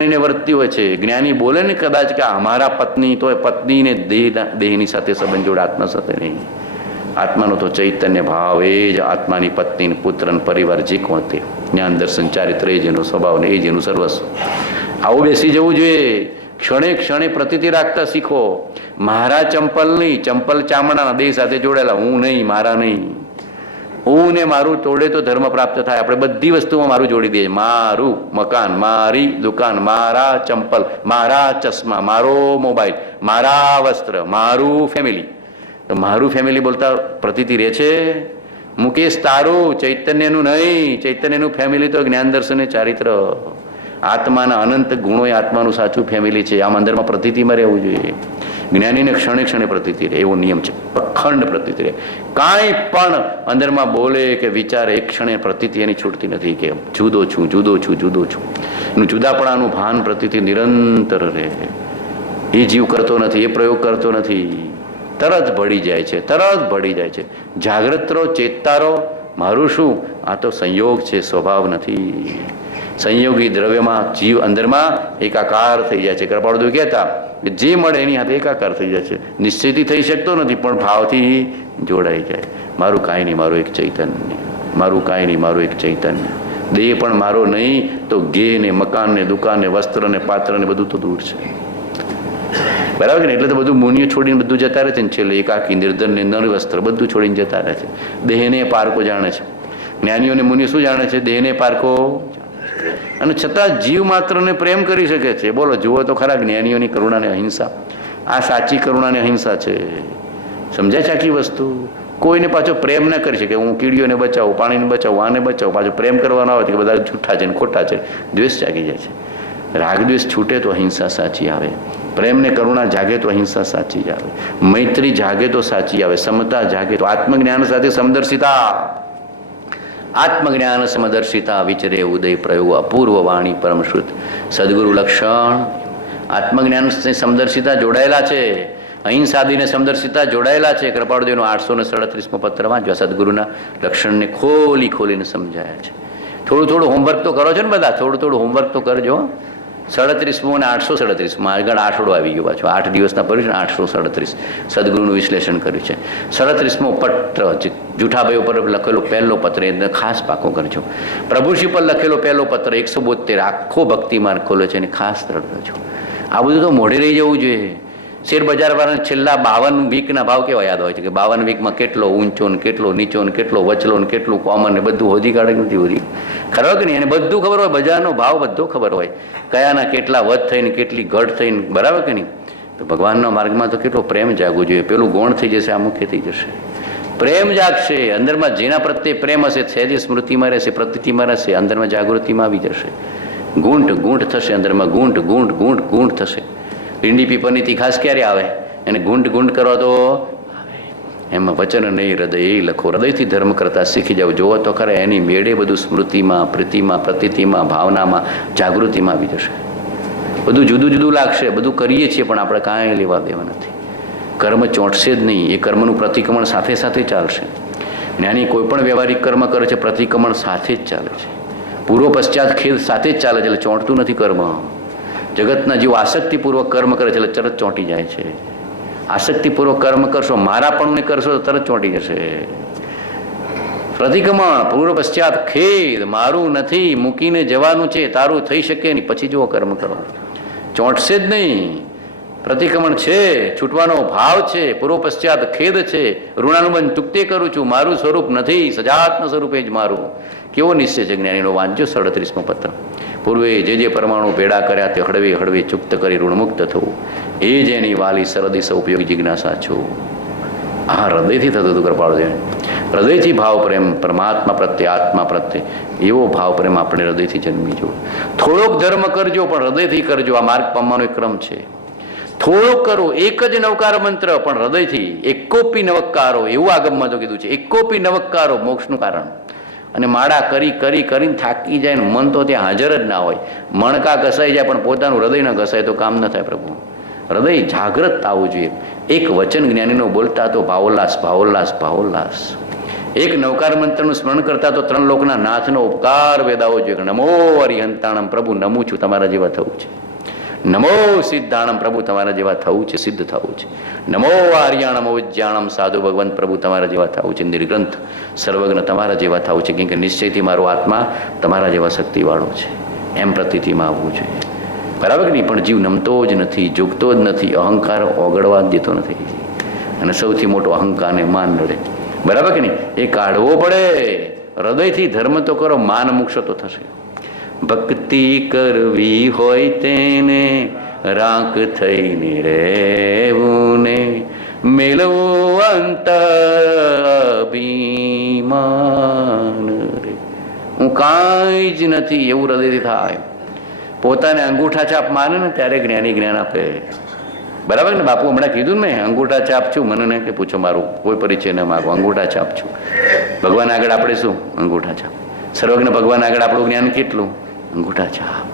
ને વર્તતી હોય છે. જ્ઞાની બોલે ને કદાચ કે અમારા પત્ની, તો એ પત્નીને દેહની સાથે સંબંધ જોડે, આત્મા સાથે નહીં. આત્માનો તો ચૈતન્ય ભાવ, એ જ આત્માની પત્ની, પુત્ર, પરિવાર જે કોણ તે જ્ઞાન દર્શન ચારિત્ર, એ જેનો સ્વભાવ ને એ જેનું સર્વસ્વ. આવું બેસી જવું જોઈએ. ક્ષણે ક્ષણે પ્રતીતિ રાખતા શીખો. મારા ચંપલ નહીં, ચંપલ ચામડાના દેહ સાથે જોડેલા, હું નહીં, મારા નહીં. હું ને મારું તોડે તો ધર્મ પ્રાપ્ત થાય. આપણે બધી વસ્તુમાં મારું જોડી દઈએ. મારું મકાન, મારી દુકાન, મારા ચંપલ, મારા ચશ્મા, મારો મોબાઈલ, મારા વસ્ત્ર, મારું ફેમિલી. તો મારું ફેમિલી બોલતા પ્રતીતિ રહે છે. મુકેશ તારું, ચૈતન્યનું નહીં. ચૈતન્યનું ફેમિલી તો જ્ઞાન દર્શન ચારિત્ર, આત્માના અનંત ગુણો એ આત્માનું સાચું ફેમિલી છે. આમ અંદરમાં પ્રતીતિમાં રહેવું જોઈએ. જ્ઞાનીને ક્ષણે ક્ષણે પ્રતીતિ રહે, એવો નિયમ છે. અખંડ પ્રતીતિ રહે. કાંઈ પણ અંદરમાં બોલે કે વિચારે, એક ક્ષણે પ્રતીતિ એની છૂટતી નથી કે જુદો છું, જુદો છું, જુદો છું. એનું જુદાપણાનું ભાન પ્રતીતિ નિરંતર રહે. એ જીવ કરતો નથી, એ પ્રયોગ કરતો નથી, તરત ભળી જાય છે, તરત ભળી જાય છે. જાગ્રત રહો, ચેતતા રહો. મારું શું? આ તો સંયોગ છે, સ્વભાવ નથી. સંયોગી દ્રવ્યમાં જીવ અંદરમાં એકાકાર થઈ જાય છે. કૃપાળુદેવ કહેતા કે જે મળે એની હાથે એકાકાર થઈ જાય છે. નિશ્ચયથી થઈ શકતો નથી, પણ ભાવથી જોડાઈ જાય. મારું કાંઈ નહીં, મારું એક ચૈતન્ય. મારું કાંઈ નહીં, મારું એક ચૈતન્ય. દેહ પણ મારો નહીં, તો ગે ને મકાન ને દુકાન ને વસ્ત્ર ને પાત્ર ને બધું તો દૂર છે. બરાબર ને? એટલે તો બધું મુનિઓ છોડીને બધું જતા રહે છે ને. છેલ્લે એકાકી નિર્ધન ને નર વસ્ત્ર બધું છોડીને જતા રહે છે. દેહને પારકો જાણે છે. જ્ઞાનીઓને મુનિ શું જાણે છે? દેહને પારકો. અને છતાં જીવ માત્રને પ્રેમ કરી શકે છે. બોલો, જુઓ તો ખરા જ્ઞાનીઓની કરુણા ને અહિંસા. આ સાચી કરુણા ને અહિંસા છે. સમજાય છે આખી વસ્તુ? કોઈને પાછો પ્રેમ ના કરી શકે. હું કીડીઓને બચાવું, પાણીને બચાવું, આને બચાવું. પાછો પ્રેમ કરવાનો આવે કે બધા જૂઠા છે ને ખોટા છે. દ્વેષ જાગી જાય છે. રાગદ્વેષ છૂટે તો અહિંસા સાચી આવે. પ્રેમ ને કરુણા જાગે તો અહિંસા સાચી જ આવે. મૈત્રી જાગે તો સાચી આવે. સમતા જાગે તો આત્મજ્ઞાન સાથે સમદર્શિતા. આત્મજ્ઞાન સમદર્શિતા વિચરે ઉદય પ્રયોગ અપૂર્વ વાણી પરમશ્રુત. સદગુરુ લક્ષણ આત્મજ્ઞાન સમદર્શિતા જોડાયેલા છે. અહિંસાદીને સમદર્શિતા જોડાયેલા છે. કૃપાળુદેવનો 837મો પત્ર વાંચવા સદગુરુના લક્ષણને ખોલી ખોલીને સમજાયા છે. થોડું થોડું હોમવર્ક તો કરો છો ને બધા? થોડું થોડું હોમવર્ક તો કરજો. 37મો અને 837માં આગળ આઠડો આવી ગયો પાછો. 8 દિવસના પર્યું 837 સદગુરુનું વિશ્લેષણ કર્યું છે. 37મો પત્ર જૂઠાભાઈ ઉપર લખેલો પહેલો પત્ર, એને ખાસ પાકો કરજો. પ્રભુશ્રી પર લખેલો પહેલો પત્ર 172 આખો ભક્તિમાર્ગ ખોલે છે, એને ખાસ તરફ કરજો. આ બધું તો મોઢે રહી જવું જોઈએ. શેર બજાર વાળાને છેલ્લા 52 વીકના ભાવ કેવા યાદ હોય છે કે 52 વીકમાં કેટલો ઊંચો ને કેટલો નીચો ને કેટલો વચલો ને કેટલું કોમન ને બધું હોધી કાઢે નથી હોધી. ખરો કે નહીં? એને બધું ખબર હોય. બજારનો ભાવ બધો ખબર હોય. કયાના કેટલા વધ થઈને કેટલી ઘટ થઈને. બરાબર કે નહીં? તો ભગવાનના માર્ગમાં તો કેટલો પ્રેમ જાગવો જોઈએ. પેલું ગૌણ થઈ જશે, આ મુખ્ય થઈ જશે. પ્રેમ જાગશે. અંદરમાં જેના પ્રત્યે પ્રેમ હશે, સહેજ સ્મૃતિમાં રહેશે, પ્રતીતિમાં રહેશે, અંદરમાં જાગૃતિમાં આવી જશે. ગૂંઠ ગૂંઠ થશે અંદરમાં. ગૂંઠ ગૂંઠ ગૂંઠ ગૂંઠ થશે. લીંડી પીપરની તીખાસ ક્યારે આવે? એને ગૂંઠ ગૂંઠ કરો તો આવે. એમાં વચન નહીં, હૃદય એ લખો. હૃદયથી ધર્મ કરતા શીખી જાવ. જોવો તો ખરા એની મેળે બધું સ્મૃતિમાં, પ્રીતિમાં, પ્રતીતિમાં, ભાવનામાં, જાગૃતિમાં આવી જશે. બધું જુદું જુદું લાગશે. બધું કરીએ છીએ પણ આપણે કાંઈ લેવા દેવા નથી. કર્મ ચોંટશે જ નહીં. એ કર્મનું પ્રતિક્રમણ સાથે સાથે ચાલશે. જ્ઞાની કોઈ પણ વ્યવહારિક કર્મ કરે છે, પ્રતિક્રમણ સાથે જ ચાલે છે. પૂર્વ પશ્ચાત ખેદ સાથે જ ચાલે છે. એટલે ચોંટતું નથી કર્મ. જગતના જીવ આસક્તિપૂર્વક કર્મ કરે છે એટલે તરત ચોંટી જાય છે. આસક્તિપૂર્વક કર્મ કરશો, મારાપણું કરશો તો તરત ચોંટી જશે. પ્રતિક્રમણ, પૂર્વ પશ્ચાત ખેદ, મારું નથી, મૂકીને જવાનું છે, તારું થઈ શકે નહીં, પછી જુઓ કર્મ કરો. ચોંટશે જ નહીં. પ્રતિક્રમણ છે, છૂટવાનો ભાવ છે, પૂર્વ પશ્ચાત ખેદ છે, ઋણાનુબંધ ચૂકતે કરું છું, મારું સ્વરૂપ નથી, સજાત્મ સ્વરૂપે જ મારું. કેવો નિશ્ચય છે જ્ઞાનીનો! વાંચજો 37મો પત્ર. પૂર્વે જે પરમાણુ ભેડા કર્યા તે હળવે હળવે ચુક્ત કરી ઋણમુક્ત થવું, એ જ એની વાલી સરદિશ ઉપયોગી જિજ્ઞાસા છું. આ હૃદયથી થતું હતું કૃપાળુદેવ. હૃદયથી ભાવ પ્રેમ પરમાત્મા પ્રત્યે, આત્મા પ્રત્યે એવો ભાવ પ્રેમ આપણે હૃદયથી જન્મી જવું. થોડોક ધર્મ કરજો પણ હૃદયથી કરજો. આ માર્ગ પામવાનો એક ક્રમ છે. થોડોક કરો, એક જ નવકાર મંત્ર પણ હૃદયથી. એકોપી નવકારો, એવું આગમમાં તો કીધું છે. એકોપી નવકારો મોક્ષનું કારણ. અને માળા કરી કરી કરીને થાકી જાય ને મન તો ત્યાં હાજર જ ના હોય. મણકા ઘસાઈ જાય પણ પોતાનું હૃદય ન ઘસાય તો કામ ન થાય. પ્રભુ હૃદય જાગૃત આવવું જોઈએ. એક વચન જ્ઞાનીનો બોલતા તો ભાવોલ્લાસ, ભાવોલ્લાસ, ભાવોલ્લાસ. એક નવકાર મંત્રનું સ્મરણ કરતા તો 3 લોકના નાથનો ઉપકાર વેદાવો જોઈએ. નમો અરિહંતાણમ પ્રભુ, નમું છું તમારા જેવા થવું છે. નમો સિદ્ધાણમ પ્રભુ, તમારા જેવા થવું છે, સિદ્ધ થવું છે. નમો આર્યાણમ ઉજ્જાણમ સાધુ ભગવંત પ્રભુ, તમારા જેવા થવું છે. નિર્ગ્રંથ સર્વજ્ઞ તમારા જેવા થવું છે, કેમ કે નિશ્ચયથી મારો આત્મા તમારા જેવા શક્તિવાળો છે, એમ પ્રતીતિમાં આવવું જોઈએ. બરાબર કે નહીં? પણ જીવ નમતો જ નથી, ઝૂકતો જ નથી, અહંકાર ઓગળવા જ દેતો નથી, અને સૌથી મોટો અહંકારને માન નડે. બરાબર કે નહીં? એ કાઢવો પડે. હૃદયથી ધર્મ તો કરો, માન મૂકશો તો થશે. ભક્તિ કરવી હોય તેને રાખ થઈને રહેવું ને મેળવું અંતર રે. હું કાંઈ જ નથી એવું હૃદયથી થાય. પોતાને અંગૂઠા છાપ માને ને ત્યારે જ્ઞાની જ્ઞાન આપે. બરાબર ને? બાપુ હમણાં કીધું ને, અંગૂઠા છાપ છું, મને ને કે પૂછો મારું કોઈ પરિચય ન માગો, અંગૂઠા છાપ છું. ભગવાન આગળ આપણે શું? અંગૂઠા છાપ. સર્વજ્ઞ ભગવાન આગળ આપણું જ્ઞાન કેટલું? અંગૂઠા છાપ.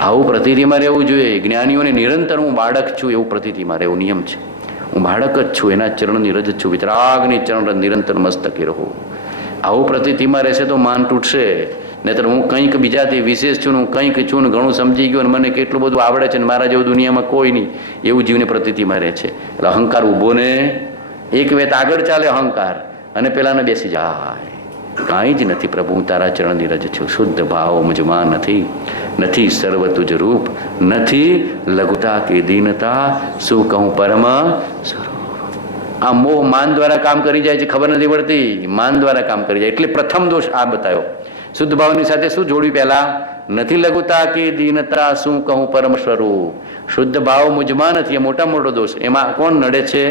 આવું પ્રતીતિમાં રહેવું જોઈએ. જ્ઞાનીઓને નિરંતર હું બાળક છું એવું પ્રતીતિમાં રહેવું નિયમ છે. હું બાળક જ છું, એના ચરણની રજ છું, વિતરાગની ચરણ નિરંતર મસ્તકે રહો. આવું પ્રતીતિમાં રહેશે તો માન તૂટશે. નહીતર હું કંઈક બીજાથી વિશેષ છું, હું કંઈક છું ને ઘણું સમજી ગયો, અને મને કેટલું બધું આવડે છે ને મારા જેવું દુનિયામાં કોઈ નહીં, એવું જીવને પ્રતીતિમાં રહે છે. એટલે અહંકાર ઊભો ને એક વેત આગળ ચાલે અહંકાર, અને પેલાને બેસી જાય. કાંઈ જ નથી પ્રભુ, હું તારા ચરણની રજ છું. શુદ્ધ ભાવ મુજમાં નથી, નથી સર્વ તુજ રૂપ, નથી લઘુતા કે દીનતા, શું કહું પરમ સ્વરૂપ. આ મોહ માન દ્વારા કામ કરી જાય છે, ખબર નથી પડતી. માન દ્વારા કામ કરી જાય. એટલે પ્રથમ દોષ આ બતાવ્યો. શુદ્ધ ભાવની સાથે શું જોડ્યું? પહેલા નથી લઘુતા કે દીનતા, શું કહું પરમ સ્વરૂપ. શુદ્ધ ભાવ મુજમાં નથી, એ મોટા મોટો દોષ. એમાં કોણ નડે છે?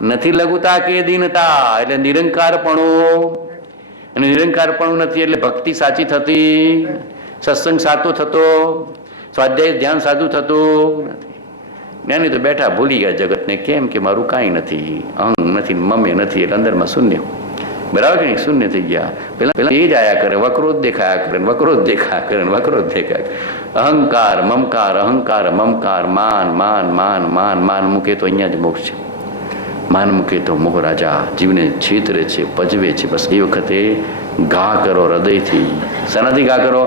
નથી લઘુતા કે દીનતા એટલે નિરંકારપણું, અને નિરંકારપણું નથી એટલે ભક્તિ સાચી થતી, સત્સંગ સાચો થતો, સ્વાધ્યાય ધ્યાન સાચું થતું નથી. જ્ઞાની તો બેઠા ભૂલી ગયા જગતને. કેમ કે મારું કાંઈ નથી, અંગ નથી, મમે નથી, એટલે અંદરમાં શૂન્ય. બરાબર કે નહીં? શૂન્ય થઈ ગયા. પેલા એ જ આયા કરે, વક્રોધ દેખાયા કરે, વક્રોધ દેખાયા કરે, વક્રોધ દેખાયા. અહંકાર મમકાર, અહંકાર મમકાર, માન માન માન માન માન મૂકે તો અહીંયા જ મોક્ષ છે. માન મૂકે તો મોહ રાજા જીવને છેતરે છે, પજવે છે. બસ એ વખતે ઘા કરો હૃદયથી. શાનાથી ઘા કરો?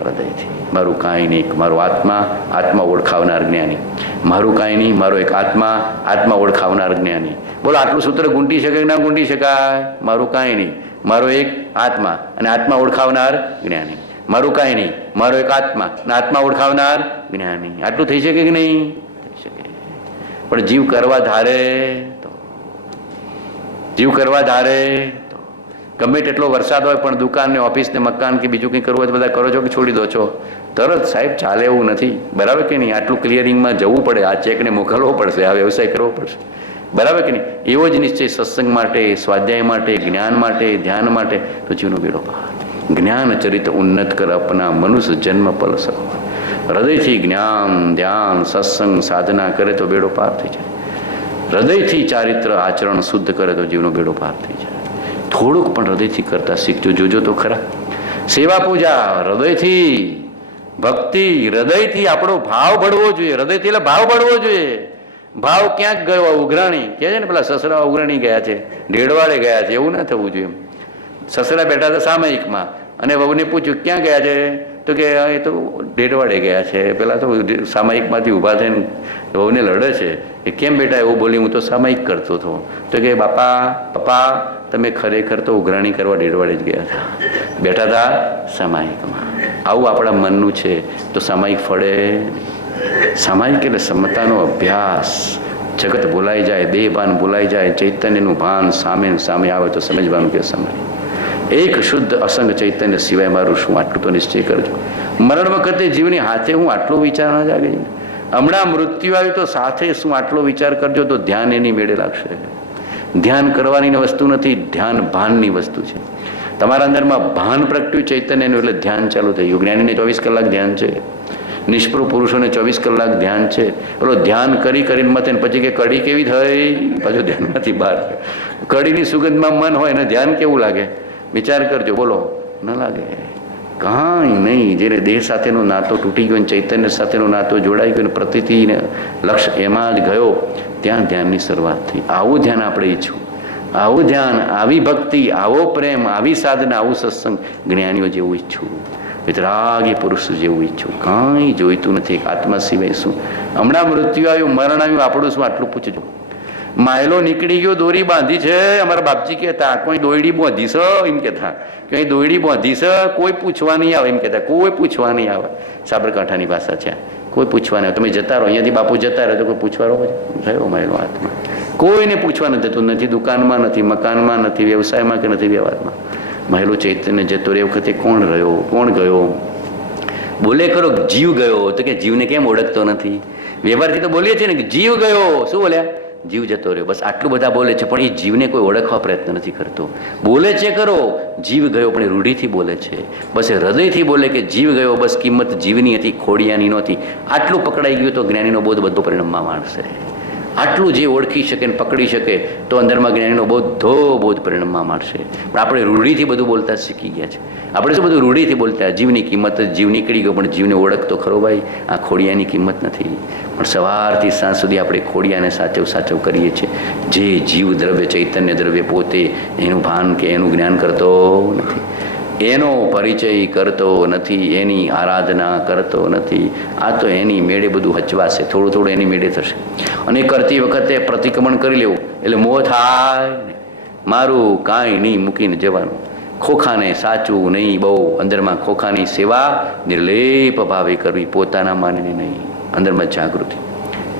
હૃદયથી. મારું કાંઈ નહીં, મારો આત્મા, આત્મા ઓળખાવનાર જ્ઞાની. મારું કાંઈ નહીં, મારો એક આત્મા, આત્મા ઓળખાવનાર જ્ઞાની. બોલો, આટલું સૂત્ર ગુંટી શકે કે ના ગુંટી શકાય? મારું કાંઈ નહીં, મારો એક આત્મા, અને આત્મા ઓળખાવનાર જ્ઞાની. મારું કાંઈ નહીં, મારો એક આત્મા, અને આત્મા ઓળખાવનાર જ્ઞાની. આટલું થઈ શકે કે નહીં? થઈ શકે. પણ જીવ કરવા ધારે તો, જીવ કરવા ધારે તો ગમે તેટલો વરસાદ હોય પણ દુકાન ને ઓફિસ ને મકાન કે બીજું કંઈ કરવું હોય તો બધા કરો છો કે છોડી દો છો? તરત સાહેબ ચાલે એવું નથી. બરાબર કે નહીં? આટલું ક્લિયરિંગમાં જવું પડે, આ ચેકને મોકલવો પડશે, આ વ્યવસાય કરવો પડશે. બરાબર કે નહીં? એવો જ નિશ્ચય સત્સંગ માટે, સ્વાધ્યાય માટે, જ્ઞાન માટે, ધ્યાન માટે તો જીવનો બેડો પાર. જ્ઞાન ચરિત ઉન્નત કર અપના મનુષ્ય જન્મ પલ સકો. હૃદયથી જ્ઞાન, ધ્યાન, સત્સંગ, સાધના કરે તો બેડો પાર થઈ જાય. હૃદયથી ચારિત્ર આચરણ શુદ્ધ કરે તો જીવનો બેડો પાર થઈ જાય. થોડુંક પણ હૃદયથી કરતા શીખજો, જોજો તો ખરા. સેવા પૂજા હૃદયથી, ભક્તિ હૃદયથી, આપણો ભાવ બળવો જોઈએ. હૃદયથી એટલે ભાવ બળવો જોઈએ. ભાવ ક્યાંક ગયો? ઉઘરાણી કહે છે ને, પેલા સસરા ઉઘરાણી ગયા છે, ઢેડવાડે ગયા છે, એવું ના થવું જોઈએ. સસરા બેઠા હતા સામયિકમાં, અને વહુને પૂછ્યું ક્યાં ગયા છે? તો કે એ તો ઢેડવાડે ગયા છે. પેલા તો સામયિકમાંથી ઊભા થઈને વહુને લડે છે કે કેમ બેટા એવું બોલી? હું તો સામયિક કરતો હતો. તો કે બાપા, પપ્પા તમે ખરેખર તો ઉઘરાણી કરવા ઢેડવાડે જ ગયા હતા, બેઠા હતા સામયિકમાં. આવું આપણા મનનું છે તો સામયિક ફળે. સામાયિક એટલે સમતાનો અભ્યાસ. જગત બોલાઈ જાય, બે ભાન બોલાઈ જાય, ચૈતન્યનું ભાન સામે સામે આવે તો સમજવાનું કે સમય એક શુદ્ધ અસંગ ચૈતન્ય સિવાય મારું શું? આટલું તો નિશ્ચય કરજો. મરણ વખતે જીવની હાથે હું આટલો વિચાર ન જાગે. હમણાં મૃત્યુ આવ્યું તો સાથે શું આટલો વિચાર કરજો તો ધ્યાન એની મેળે લાગશે. ધ્યાન કરવાની વસ્તુ નથી, ધ્યાન ભાનની વસ્તુ છે. તમારા અંદરમાં ભાન પ્રગટ્યું ચૈતન્યનું એટલે ધ્યાન ચાલુ થઈ ગયું. જ્ઞાનીને 24 કલાક ધ્યાન છે, નિષ્પૃહ પુરુષોને 24 કલાક ધ્યાન છે. પેલો ધ્યાન કરી કરીને મતે પછી કે કડી કેવી થઈ, પાછું ધ્યાનમાંથી બહાર. કડીની સુગંધમાં મન હોય ને ધ્યાન કેવું લાગે? વિચાર કરજો. બોલો, ન લાગે? કાંઈ નહીં. જેને દેહ સાથેનો નાતો તૂટી ગયો, ચૈતન્ય સાથેનો નાતો જોડાઈ ગયો, પ્રતીતિને લક્ષ્ય એમાં જ ગયો, ત્યાં ધ્યાનની શરૂઆત થઈ. આવું ધ્યાન આપણે ઈચ્છવું. આવું ધ્યાન, આવી ભક્તિ, આવો પ્રેમ, આવી સાધના, આવું સત્સંગ જ્ઞાનીઓ જેવું ઈચ્છું, વિતરાગી પુરુષ જેવું ઈચ્છું. કાંઈ જોઈતું નથી આત્મા સિવાય. શું હમણાં મૃત્યુ આવ્યું, મરણ આવ્યું, આપણું શું આટલું પૂછજો. માયલો નીકળી ગયો, દોરી બાંધી છે. અમારા બાપજી કહેતા કોઈ દોયડી બાંધી છે એમ કહેતા, કઈ દોયડી બાંધી છે, કોઈ પૂછવા નહીં આવે એમ કહેતા, કોઈ પૂછવા નહીં આવે. સાબરકાંઠાની ભાષા છે, કોઈ પૂછવા નહીં આવે. તમે જતા રહો, અહીંયાથી બાપુ જતા રહો તો કોઈ પૂછવા રહો થયો માયલો હાથમાં. કોઈને પૂછવાનું થતું નથી, દુકાનમાં નથી, મકાનમાં નથી, વ્યવસાયમાં કે નથી વ્યવહારમાં. મહેલો ચૈતન્ય જતો રહે વખતે કોણ રહ્યો, કોણ ગયો? બોલે ખરો જીવ ગયો, તો કે જીવને કેમ ઓળખતો નથી? વ્યવહારથી તો બોલીએ છીએ ને કે જીવ ગયો. શું બોલ્યા? જીવ જતો રહ્યો. બસ આટલું બધા બોલે છે, પણ એ જીવને કોઈ ઓળખવા પ્રયત્ન નથી કરતો. બોલે છે ખરો જીવ ગયો, પણ એ રૂઢિથી બોલે છે. બસ એ હૃદયથી બોલે કે જીવ ગયો, બસ કિંમત જીવની હતી, ખોડિયાની નહોતી. આટલું પકડાઈ ગયું તો જ્ઞાનીનો બોધ બધો પરિણામમાં માણશે. આટલું જે ઓળખી શકે ને પકડી શકે તો અંદરમાં જ્ઞાનીનો બધો બોધ પરિણામમાં મળશે. પણ આપણે રૂઢિથી બધું બોલતા શીખી ગયા છે. આપણે શું બધું રૂઢિથી બોલતા, જીવની કિંમત, જીવ નીકળી ગયો, પણ જીવને ઓળખતો ખરો ભાઈ, આ ખોડિયાની કિંમત નથી. પણ સવારથી સાંજ સુધી આપણે ખોડિયાને સાચવ કરીએ છીએ. જે જીવ દ્રવ્ય, ચૈતન્ય દ્રવ્ય પોતે એનું ભાન કે એનું જ્ઞાન કરતો નથી, એનો પરિચય કરતો નથી, એની આરાધના કરતો નથી. આ તો એની મેળે બધું હચવાશે, થોડું થોડું એની મેળે થશે. અને કરતી વખતે પ્રતિક્રમણ કરી લેવું એટલે મોહ થાય ને, મારું કાંઈ નહીં મૂકીને જવાનું. ખોખાને સાચું નહીં, બહુ અંદરમાં ખોખાની સેવા નિર્લેપ ભાવે કરવી, પોતાના માનીને નહીં. અંદરમાં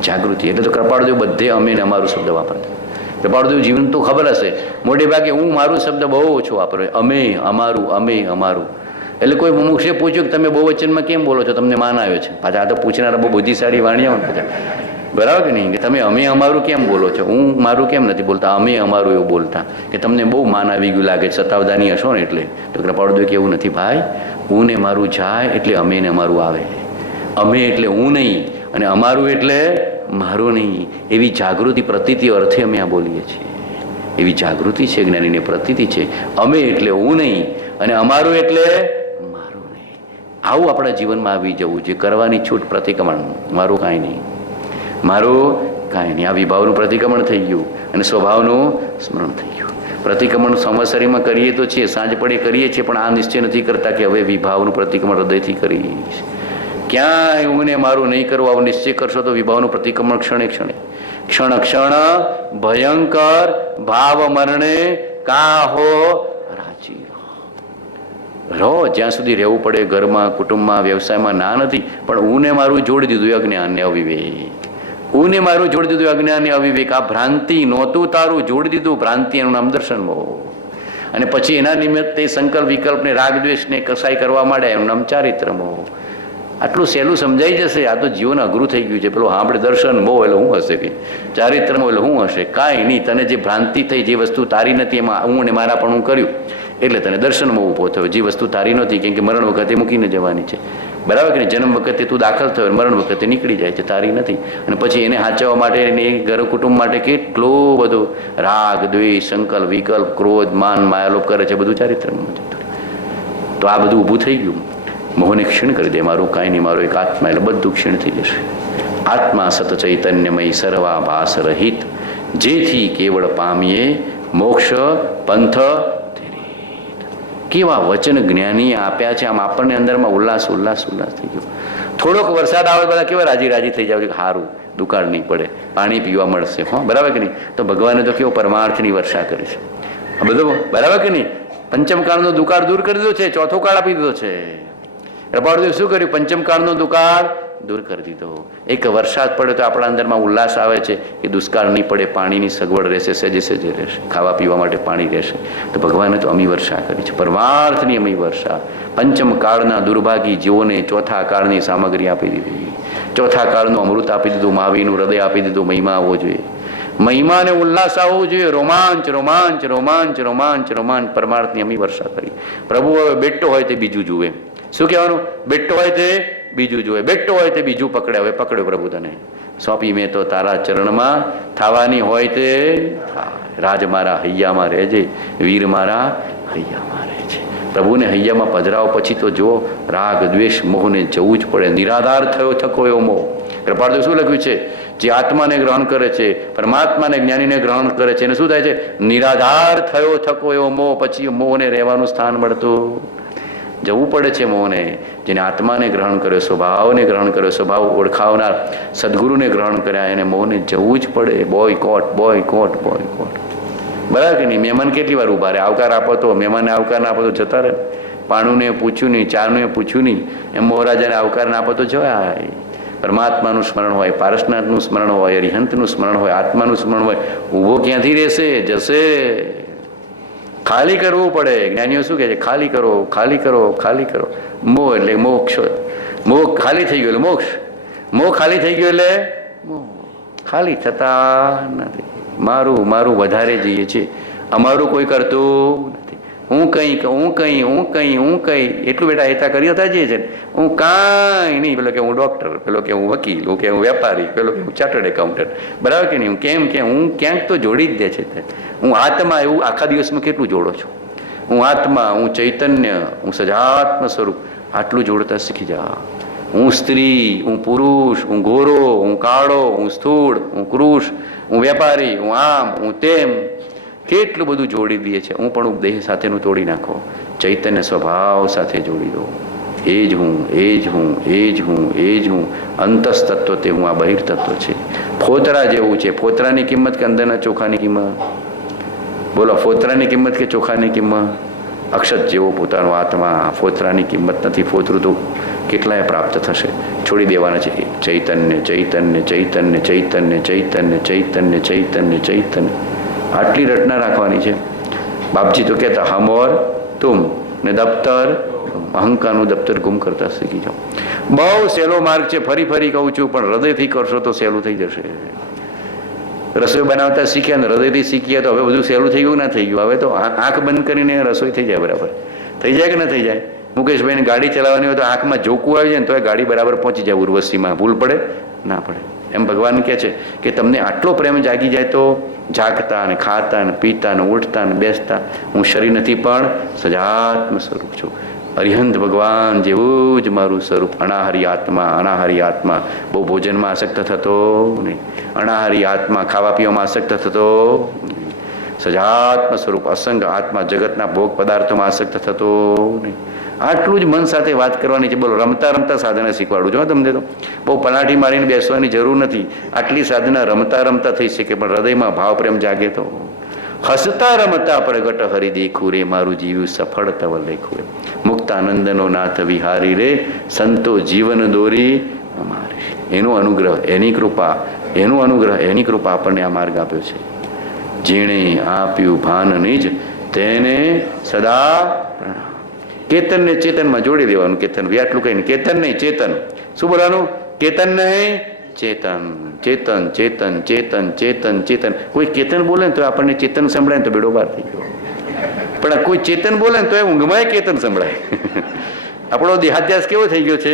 જાગૃતિ એટલે તો કૃપાળુદેવ બધે અમે ને અમારું શબ્દ વાપરતા. કૃપાળુદેવ જીવન તો ખબર હશે, મોટે ભાગે હું મારું શબ્દ બહુ ઓછો વાપરો, અમે અમારું. એટલે કોઈ મુક્ષે પૂછ્યું કે તમે બહુવચનમાં કેમ બોલો છો, તમને માન આવ્યો છે? પાછા આ તો પૂછનારા બહુ બુદ્ધિશાળી વાણિયા હોય પાછા, બરાબર કે નહીં? કે તમે અમે અમારું કેમ બોલો છો, હું મારું કેમ નથી બોલતા, અમે અમારું એવું બોલતા, કે તમને બહુ માન આવી ગયું લાગે, સતાવદાની હશો ને એટલે. તો કૃપાળુદેવ કે એવું નથી ભાઈ, હું ને મારું જાય એટલે અમે ને અમારું આવે. અમે એટલે હું નહીં, અને અમારું એટલે મારું નહીં. એવી જાગૃતિ પ્રતીતિ અર્થે અમે આ બોલીએ છીએ. એવી જાગૃતિ છે, જ્ઞાનીની પ્રતીતિ છે. અમે એટલે હું નહીં, અને અમારું એટલે મારું નહીં. આવું આપણા જીવનમાં આવી જવું છે. કરવાની છૂટ, પ્રતિક્રમણ, મારું કાંઈ નહીં, મારું કાંઈ નહીં. આ વિભાવનું પ્રતિક્રમણ થઈ ગયું અને સ્વભાવનું સ્મરણ થઈ ગયું. પ્રતિક્રમણ સંવત્સરીમાં કરીએ તો છીએ, સાંજ પડે કરીએ છીએ, પણ આ નિશ્ચય નથી કરતા કે હવે વિભાવનું પ્રતિક્રમણ હૃદયથી કરીશ. ક્યાંય ઊંઘને મારું નહીં કરવું આવો નિશ્ચય કરશો તો વિભાવનું પ્રતિક્રમણ ક્ષણ ભયંકર ભાવ મરણે કાહો રાજી રહો. જ્યાં સુધી રહેવું પડે, ઘરમાં, કુટુંબમાં, વ્યવસાયમાં ના નથી, પણ ઊને મારું જોડી દીધું અજ્ઞાનને અવિવેક. ઊને મારું જોડી દીધું અજ્ઞાનને અવિવેક. આ ભ્રાંતિ નહોતું તારું, જોડી દીધું ભ્રાંતિ, એનું નામ દર્શન મોહ. અને પછી એના નિમિત્તે સંકલ્પ વિકલ્પને રાગદ્વેષને કસાઈ કરવા માંડે, એનું નામ ચારિત્ર મોહ. આટલું સહેલું સમજાઈ જશે. આ તો જીવન અઘરું થઈ ગયું છે. પેલું આપણે દર્શન મોહ એટલે શું હશે, કે ચારિત્ર મોહ એટલે શું હશે? કાંઈ નહીં. તને જે ભ્રાંતિ થઈ, જે વસ્તુ તારી નથી, એમાં હું અને મારા પણ હું કર્યું એટલે તને દર્શન મોહ ઊભો થયો. જે વસ્તુ તારી નહોતી, કેમ કે મરણ વખતે મૂકીને જવાની છે, બરાબર કે નહીં? જન્મ વખતે તું દાખલ થયો, મરણ વખતે નીકળી જાય છે, તારી નથી. અને પછી એને સાચવવા માટે, એને ઘર કુટુંબ માટે કેટલો બધો રાગ દ્વેષ સંકલ્પ વિકલ્પ ક્રોધ માન માયાલોપ કરે છે, બધું ચારિત્રમાં જતું. તો આ બધું ઊભું થઈ ગયું. મોહને ક્ષીણ કરી દે. મારું કાંઈ નહીં, મારો એક આત્મા, એટલે બધું ક્ષીણ થઈ જશે. આત્મા સત ચૈતન્યમય સર્વાભાસ રહિત, જેથી કેવળ પામીએ મોક્ષ પંથ. કેવા વચન જ્ઞાનીએ આપ્યા છે. આમ આપણને અંદરમાં ઉલ્લાસ થઈ ગયો. થોડોક વરસાદ આવે, બધા કેવા રાજી થઈ જાવ કે સારું, દુકાળ નહીં પડે, પાણી પીવા મળશે. હા, બરાબર કે નહીં? તો ભગવાને તો કેવો પરમાર્થની વર્ષા કરી છે. આ બધું બરાબર કે નહીં? પંચમ કાળનો દુકાળ દૂર કરી દીધો છે, ચોથો કાળ આપી દીધો છે. કૃપાળુદેવ શું કર્યું? પંચમ કાળનો દુકાળ દૂર કરી દીધો. એક વરસાદ પડે તો આપણા અંદરમાં ઉલ્લાસ આવે છે કે દુષ્કાળ નહીં પડે, પાણીની સગવડ રહેશે, સહેજે રહેશે, ખાવા પીવા માટે પાણી રહેશે. તો ભગવાને તો અમી વર્ષા કરી છે, પરમાર્થની અમી વર્ષા. પંચમ કાળના દુર્ભાગી જીવોને ચોથા કાળની સામગ્રી આપી દીધી, ચોથા કાળનું અમૃત આપી દીધું, મહાવીરનું હૃદય આપી દીધું. મહિમા આવવો જોઈએ, મહિમા ને ઉલ્લાસ આવવો જોઈએ, રોમાંચ રોમાંચ રોમાંચ રોમાંચ રોમાંચ. પરમાર્થની અમી વર્ષા કરી. પ્રભુ હવે બેઠો હોય તે બીજું જુએ. શું કહેવાનું? બેઠો હોય તે બીજું જોવે, બેઠો હોય તે બીજું પકડે. હવે પકડ્યો પ્રભુ તને, સોંપી મેં તો તારા ચરણમાં, થવાની હોય તે રાજ મારા હૈયામાં રહેજે, વીર મારા હૈયામાં રહેજે. પ્રભુને હૈયામાં પધરાવો પછી તો જો રાગ દ્વેષ મોહને જવું જ પડે. નિરાધાર થયો થકો એવો મોહ, કૃપાળદેવ શું લખ્યું છે? જે આત્માને ગ્રહણ કરે છે, પરમાત્માને જ્ઞાનીને ગ્રહણ કરે છે, એને શું થાય છે? નિરાધાર થયો થકો એવો મોહ. પછી મોહને રહેવાનું સ્થાન મળતું, જવું પડે છે મોહને. જેને આત્માને ગ્રહણ કર્યો, સ્વભાવને ગ્રહણ કર્યો, સ્વભાવ ઓળખાવનાર સદગુરુને ગ્રહણ કર્યા, એને મોહને જવું જ પડે. Boycott boycott boycott. બરાબર કે નહીં? મહેમાન કેટલી વાર ઉભા રહે? આવકાર આપો તો, મહેમાનને આવકાર ના આપો તો જતા રહે. પાણુને પૂછ્યું નહીં, ચારને પૂછ્યું નહીં, એમ મહારાજાને આવકાર ના આપો તો જવાય. પરમાત્માનું સ્મરણ હોય, પારસનાથનું સ્મરણ હોય, અરિહંતનું સ્મરણ હોય, આત્માનું સ્મરણ હોય, ઊભો ક્યાંથી રહેશે? જશે. ખાલી કરવું પડે. જ્ઞાનીઓ શું કહે છે? ખાલી કરો, ખાલી કરો, ખાલી કરો. મોહ એટલે મોક્ષ. મોહ ખાલી થઈ ગયો એટલે મોક્ષ. મોહ ખાલી થઈ ગયો એટલે મોહ. ખાલી થતા નથી. મારું મારું વધારે જઈએ છીએ, અમારું કોઈ કરતું નથી. હું કંઈ હું કંઈ હું કંઈ હું કંઈ એટલું બેટા હેતા કરી હતા જઈએ છે. હું કાંઈ નહીં. પેલો કે હું ડૉક્ટર, પેલો કે હું વકીલ, હું કે હું વેપારી, પેલો કે હું ચાર્ટર્ડ એકાઉન્ટન્ટ. બરાબર કે નહીં? હું કેમ કે હું ક્યાંક તો જોડી જ દે છે. હું આત્મા એવું આખા દિવસમાં કેટલું જોડો છું? હું આત્મા, હું ચૈતન્ય, હું સજાત્મ સ્વરૂપ, આટલું જોડતા શીખી જા. હું સ્ત્રી, હું પુરુષ, હું ગોરો, હું કાળો, હું સ્થૂળ, હું કૃષ, હું વેપારી, હું આમ, હું તેમ, કેટલું બધું જોડી દે છે. હું પણ દેહ સાથેનું તોડી નાખો, ચૈતન્ય સ્વભાવ સાથે જોડી દો. એ જ હું, એ જ હું, એ જ હું, એ જ હું. અંતસ તત્વ તે હું, આ બહિર તત્વ છે. ફોતરા જેવું છે. ફોતરાની કિંમત કે અંદરના ચોખાની કિંમત? બોલો, ફોતરાની કિંમત કે ચોખાની કિંમત? અક્ષત જેવો પોતાનો આત્મા. ફોતરાની કિંમત નથી. ફોતરું તો કેટલાય પ્રાપ્ત થશે, છોડી દેવાના છે. ચૈતન્ય ચૈતન્ય ચૈતન્ય ચૈતન્ય ચૈતન્ય ચૈતન્ય ચૈતન્ય ચૈતન્ય. આટલી રચના રાખવાની છે. બાપજી તો કહેતા હમ ઓર તુમ ને દફતર. અહંકારનું દફતર ગુમ કરતા શીખી જાઓ. બહુ સહેલો માર્ગ છે. ફરી ફરી કહું છું, પણ હૃદયથી કરશો તો સહેલું થઈ જશે. રસોઈ બનાવતા શીખ્યા ને હૃદયથી શીખ્યા તો હવે બધું સહેલું થઈ ગયું ના થઈ ગયું? હવે તો આંખ બંધ કરીને રસોઈ થઈ જાય. બરાબર થઈ જાય કે ના થઈ જાય? મુકેશભાઈને ગાડી ચલાવવાની હોય તો આંખમાં જોકું આવી જાય ને તો એ ગાડી બરાબર પહોંચી જાય ઉર્વશીમાં. ભૂલ પડે ના પડે? એમ ભગવાન કહે છે કે તમને આટલો પ્રેમ જાગી જાય તો જાગતા ને ખાતા ને પીતા ને ઉઠતા ને બેસતા હું શરીર નથી પણ સજાત્મ સ્વરૂપ છું. અરિહંત ભગવાન જેવું જ મારું સ્વરૂપ. અનાહારી આત્મા, અનાહારી આત્મા. બહુ ભોજનમાં આસક્ત થતો નહીં. અનાહારી આત્મા, ખાવા પીવામાં આસક્ત થતો નહીં. સજાત્મ સ્વરૂપ અસંગ આત્મા, જગતના ભોગ પદાર્થોમાં આસક્ત થતો નહીં. આટલું જ મન સાથે વાત કરવાની છે. બોલો, રમતા રમતા સાધના શીખવાડું છું તમને. તો બહુ પલાઠી મારીને બેસવાની જરૂર નથી. આટલી સાધના રમતા રમતા થઈ શકે, પણ હૃદયમાં ભાવ પ્રેમ જાગે તો. હસતા રમતા પ્રગટ હરિ દેખું રે, મારું જીવ્યું સફળ તવ લેખું રે. મુક્તાનંદનો નાથ વિહારી રે, સંતો જીવન દોરી અમારે. એનો અનુગ્રહ, એની કૃપા, એનો અનુગ્રહ, એની કૃપા આપણને આ માર્ગ આપ્યો છે. જેણે આપ્યું ભાન નિજ તેને સદા પ્રણામ. કેતનને ચેતનમાં જોડી દેવાનું. કેતન આટલું કહીને, કેતન નહીં ચેતન. શું બોલવાનું? કેતન નહીં ચેતન. ચેતન ચેતન ચેતન ચેતન ચેતન. કોઈ કેતન બોલે ને તો આપણને ચેતન સંભળાય ને તો બેડો બાર થઈ ગયો. પણ કોઈ ચેતન બોલે ને તો એ ઊંઘમાં કેતન સંભળાય. આપણો દેહાધ્યાસ કેવો થઈ ગયો છે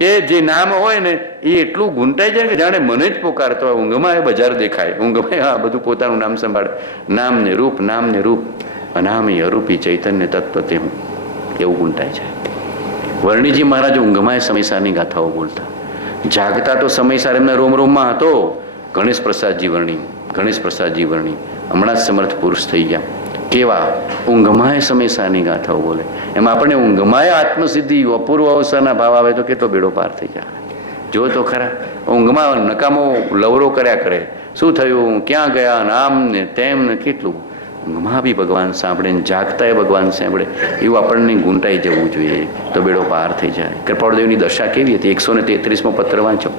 કે જે નામ હોય ને એ એટલું ગુંટાઈ જાય કે જાણે મને જ પોકારતો હોય. ઊંઘમાં એ બજાર દેખાય, ઊંઘમાં હા બધું પોતાનું નામ સંભાળે. નામ ને રૂપ, નામ ને રૂપ, અનામી અરૂપી ચૈતન્ય તત્વ તે હું, એવું ગુંટાય છે. વર્ણીજી મહારાજ ઊંઘમાં સમયસારની ગાથાઓ બોલતા. જાગતા તો સમયસાર એમના રોમ રોમમાં હતો. ગણેશ પ્રસાદજી વર્ણી, ગણેશ પ્રસાદજી વર્ણી હમણાં જ સમર્થ પુરુષ થઈ ગયા. કેવા ઊંઘમાં સમયસારની ગાથાઓ બોલે. એમાં આપણને ઊંઘમાં આત્મસિદ્ધિ અપૂર્વ અવસરના ભાવ આવે તો કેટલો બેડો પાર થઈ જાય. જો તો ખરા, ઊંઘમાં નકામો લવરો કર્યા કરે. શું થયું, ક્યાં ગયા, આમ ને તેમ ને કેટલું. ઊંઘમાં બી ભગવાન સાંભળે ને જાગતા એ ભગવાન સાંભળે. એવું આપણને ગુંટાઈ જવું જોઈએ તો બેડો પાર થઈ જાય. કૃપાળદેવની દશા કેવી હતી? 133મો પત્ર વાંચો.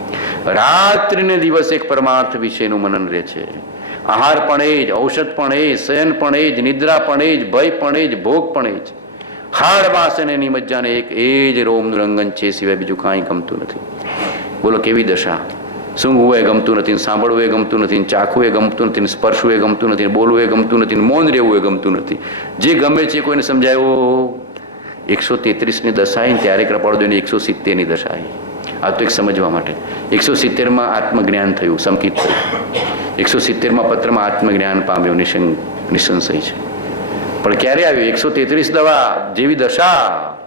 રાત્રિને દિવસ એક પરમાર્થ વિશેનું મનન રહે છે. આહાર પણ એ જ, ઔષધ પણ એ જ, શયન પણ એ જ, નિદ્રા પણ એ જ, ભય પણ એ જ, ભોગ પણ એ જ. હાડ વાસને એની મજ્જાને એક એ જ રોમનું રંગન છે, સિવાય બીજું કાંઈ ગમતું નથી. બોલો કેવી દશા! સૂંઘવું એ ગમતું નથી, સાંભળવું એ ગમતું નથી, ચાખવું એ ગમતું નથી, સ્પર્શવું એ ગમતું નથી, બોલવું એ ગમતું નથી, મૌન રહેવું એ ગમતું નથી. જે ગમે છે કોઈને સમજાયો. 133ની દશા આવી ત્યારે કૃપાળદેવની 170ની દશા આવી. આ તો એક સમજવા માટે. 170માં આત્મજ્ઞાન થયું, સંકિત થયું. 170માં પત્રમાં આત્મજ્ઞાન પામ્યો, નિસંશય છે. પણ ક્યારે આવ્યું? 133 દવા જેવી દશા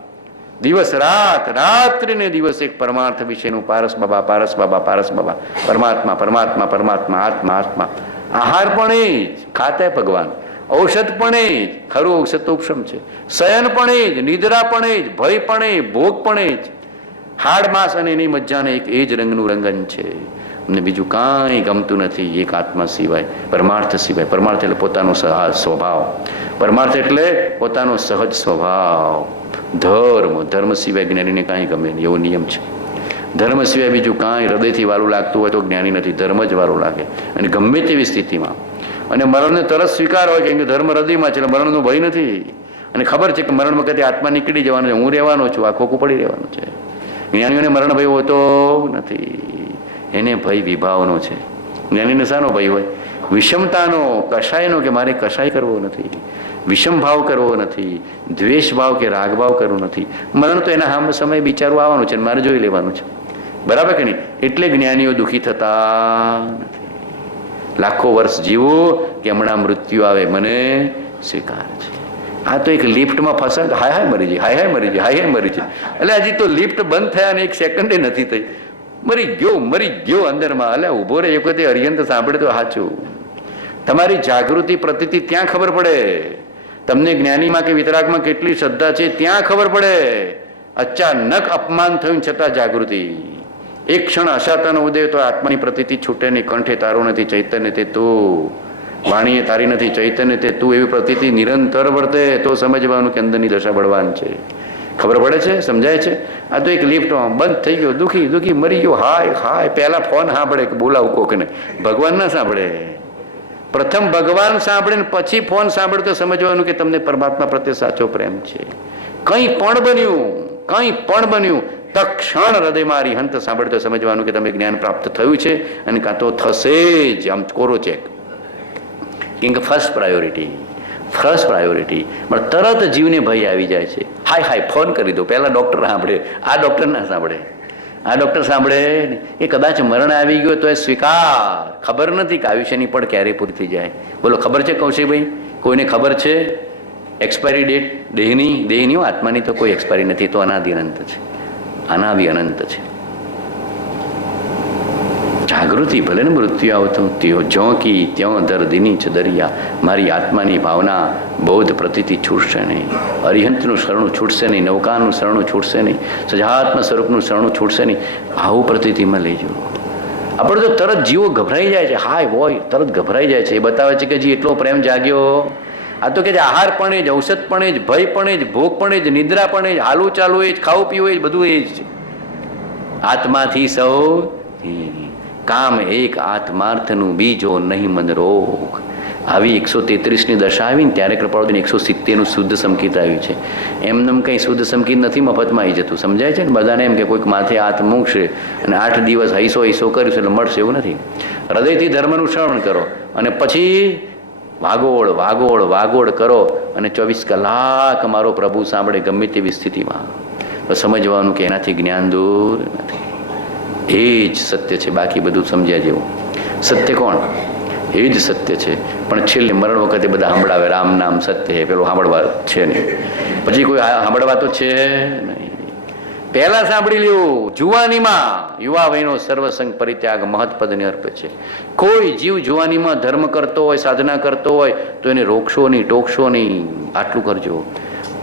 દિવસ રાત, રાત્રિ ને દિવસ એક પરમાર્થ વિશેનું પારસ બાબા, પારસ બાબા, પારસ બાબા, પરમાત્મા, પરમાત્મા, પરમાત્મા, આત્મા, આત્મા. આહાર પણ એ જ, ખાતે ભગવાન. ઔષધ પણ એ જ, ખરું ઔષધ તો ઉપશમ છે. શયન પણ એ જ, નિદ્રા પણ એ જ, ભય પણ એ, ભોગ પણ એ જ. હાડ માસ અને એની મજ્જાને એક એ જ રંગનું રંગન છે. અમને બીજું કાંઈ ગમતું નથી એક આત્મા સિવાય, પરમાર્થ સિવાય. પરમાર્થ એટલે પોતાનો સ્વભાવ, પરમાર્થ એટલે પોતાનો સહજ સ્વભાવ. ધર્મ, ધર્મ સિવાય જ્ઞાનીને કાંઈ ગમે નહીં, એવો નિયમ છે. ધર્મ સિવાય બીજું કાંઈ હૃદયથી વાલું લાગતું હોય તો જ્ઞાની નથી, ધર્મ જ વાલું લાગે. અને ગમે તેવી સ્થિતિમાં. અને મરણને તરત સ્વીકાર હોય કે ધર્મ હૃદયમાં છે, એટલે મરણનો ભય નથી. અને ખબર છે કે મરણ વખતે આત્મા નીકળી જવાનો છે, હું રહેવાનો છું, આ ખોખું પડી રહેવાનું છે. જ્ઞાનીઓને મરણ ભય હોતો નથી, એને ભય વિભાવનો છે. જ્ઞાનીને શાનો ભય હોય? વિષમતાનો, કશાયનો, કે મારે કશાય કરવો નથી, વિષમ ભાવ કરવો નથી, દ્વેષ ભાવ કે રાગ ભાવ કરવો નથી. મરણ તો એના હામ સમય બિચારું આવવાનું છે, મારે જોઈ લેવાનું છે. બરાબર કે નહીં? એટલે જ્ઞાનીઓ દુઃખી થતા નથી. લાખો વર્ષ જીવો કે હમણાં મૃત્યુ આવે મને સ્વીકાર છે. આ તો એક લિફ્ટમાં ફસાય તો હાય હાય મરી જાય, હાય હાય મરી જાય, હાય હાય મરી જાય. એટલે હજી તો લિફ્ટ બંધ થયા અને એક સેકન્ડે નથી થઈ, મરી ગયો અંદરમાં. એટલે ઊભો રહે, એક વખતે અરિયંત સાંભળે તો સાચું. તમારી જાગૃતિ પ્રતિતિ ત્યાં ખબર પડે. તમને જ્ઞાનીમાં કે વિતરાગમાં કેટલી શ્રદ્ધા છે ત્યાં ખબર પડે. અચાનક અપમાન થયું છતાં જાગૃતિ. એક ક્ષણ અશાતાનો ઉદય તો આત્માની પ્રતિતિ છૂટે નહીં. કંઠે તારો નથી ચૈતન્ય તે તું, વાણીએ તારી નથી ચૈતન્ય તે તું, એવી પ્રતિતિ નિરંતર વર્તે તો સમજવાનું કે અંદરની દશા બળવાન છે. ખબર પડે છે, સમજાય છે. આ તો એક લિફ્ટમાં બંધ થઈ ગયો, દુઃખી દુઃખી મરી ગયો, હાય હાય. પહેલા ફોન સાંભળે કે બોલાવું કોકને, ભગવાન ના સાંભળે. પ્રથમ ભગવાન સાંભળે ને પછી ફોન સાંભળે તો સમજવાનું કે તમને પરમાત્મા પ્રત્યે સાચો પ્રેમ છે. કંઈ પણ બન્યું તક્ષણ હૃદય મારી હંત સાંભળે તો સમજવાનું કે તમે જ્ઞાન પ્રાપ્ત થયું છે, અને કાં તો થશે જ. આમ કોરો ચેક. કેમ કે ફર્સ્ટ પ્રાયોરિટી. પણ તરત જીવને ભય આવી જાય છે. હાય હાય ફોન કરી દો. પહેલા ડોક્ટર સાંભળે, આ ડોક્ટર ના સાંભળે. આ ડોક્ટર સાંભળે એ કદાચ મરણ આવી ગયો તો એ સ્વીકાર. ખબર નથી કે આયુષ્યની પણ ક્યારે પૂરી થઈ જાય. બોલો ખબર છે કૌશિકભાઈ? કોઈને ખબર છે એક્સપાયરી ડેટ દેહની? આત્માની તો કોઈ એક્સપાયરી નથી, તો અનાદિ અનંત છે, અનાદિ અનંત છે. જાગૃતિ ભલે ને મૃત્યુ આવતું ત્યો જોંકી ત્યો દર્દીની છે દરિયા. મારી આત્માની ભાવના બૌદ્ધ પ્રતિતિ છૂટશે નહીં, અરિહંતનું શરણું છૂટશે નહીં, નૌકાનું શરણું છૂટશે નહીં, સજાત્મ સ્વરૂપનું શરણું છૂટશે નહીં. આવું પ્રતિતિમાં લેજો. આપણે તો તરત જીવો ગભરાઈ જાય છે, હાય હોય તરત ગભરાઈ જાય છે. એ બતાવે છે કે જી એટલો પ્રેમ જાગ્યો. આ તો કે આહાર પણ એ જ, ઔષધ પણ એ જ, ભય પણ એ જ, ભોગ પણ એ જ, નિદ્રા પણ એ જ, હાલું ચાલુ એ જ, ખાવું પીવું એ જ, બધું એ જ છે. આત્માથી સૌ કામ એક, આત્માર્થનું બીજો નહીં મન રોગ. આવી 133ની દશા આવી ને ત્યારે કૃપાળુજીને 170નું શુદ્ધ સંકિત આવ્યું છે. એમનેમ કંઈ શુદ્ધ સંકિત નથી મફતમાં આવી જતું, સમજાય છે ને? બધાને એમ કે કોઈક માથે હાથ મૂકશે અને 8 દિવસ હૈસો કરીશું એટલે મળશે, એવું નથી. હૃદયથી ધર્મનું શ્રવણ કરો અને પછી વાગોળ કરો અને 24 કલાક મારો પ્રભુ સાંભળે ગમે તેવી સ્થિતિમાં, તો સમજવાનું કે એનાથી જ્ઞાન દૂર નથી. એ જ સત્ય છે, બાકી બધું સમજ્યા જેવું. સત્ય કોણ? એ જ સત્ય છે. પણ છેલ્લે મરણ વખતે બધા સાંભળાવે રામ નામ સત્ય, પેલું સાંભળવા છે નહીં. પછી કોઈ સાંભળવા તો છે નહીં. પહેલા સાંભળી લેવું. જુવાનીમાં યુવા વયનો સર્વસંગ પરિત્યાગ મહત્પદને અર્પે છે. કોઈ જીવ જુવાનીમાં ધર્મ કરતો હોય, સાધના કરતો હોય તો એને રોકશો નહીં, ટોકશો નહીં. આટલું કરજો.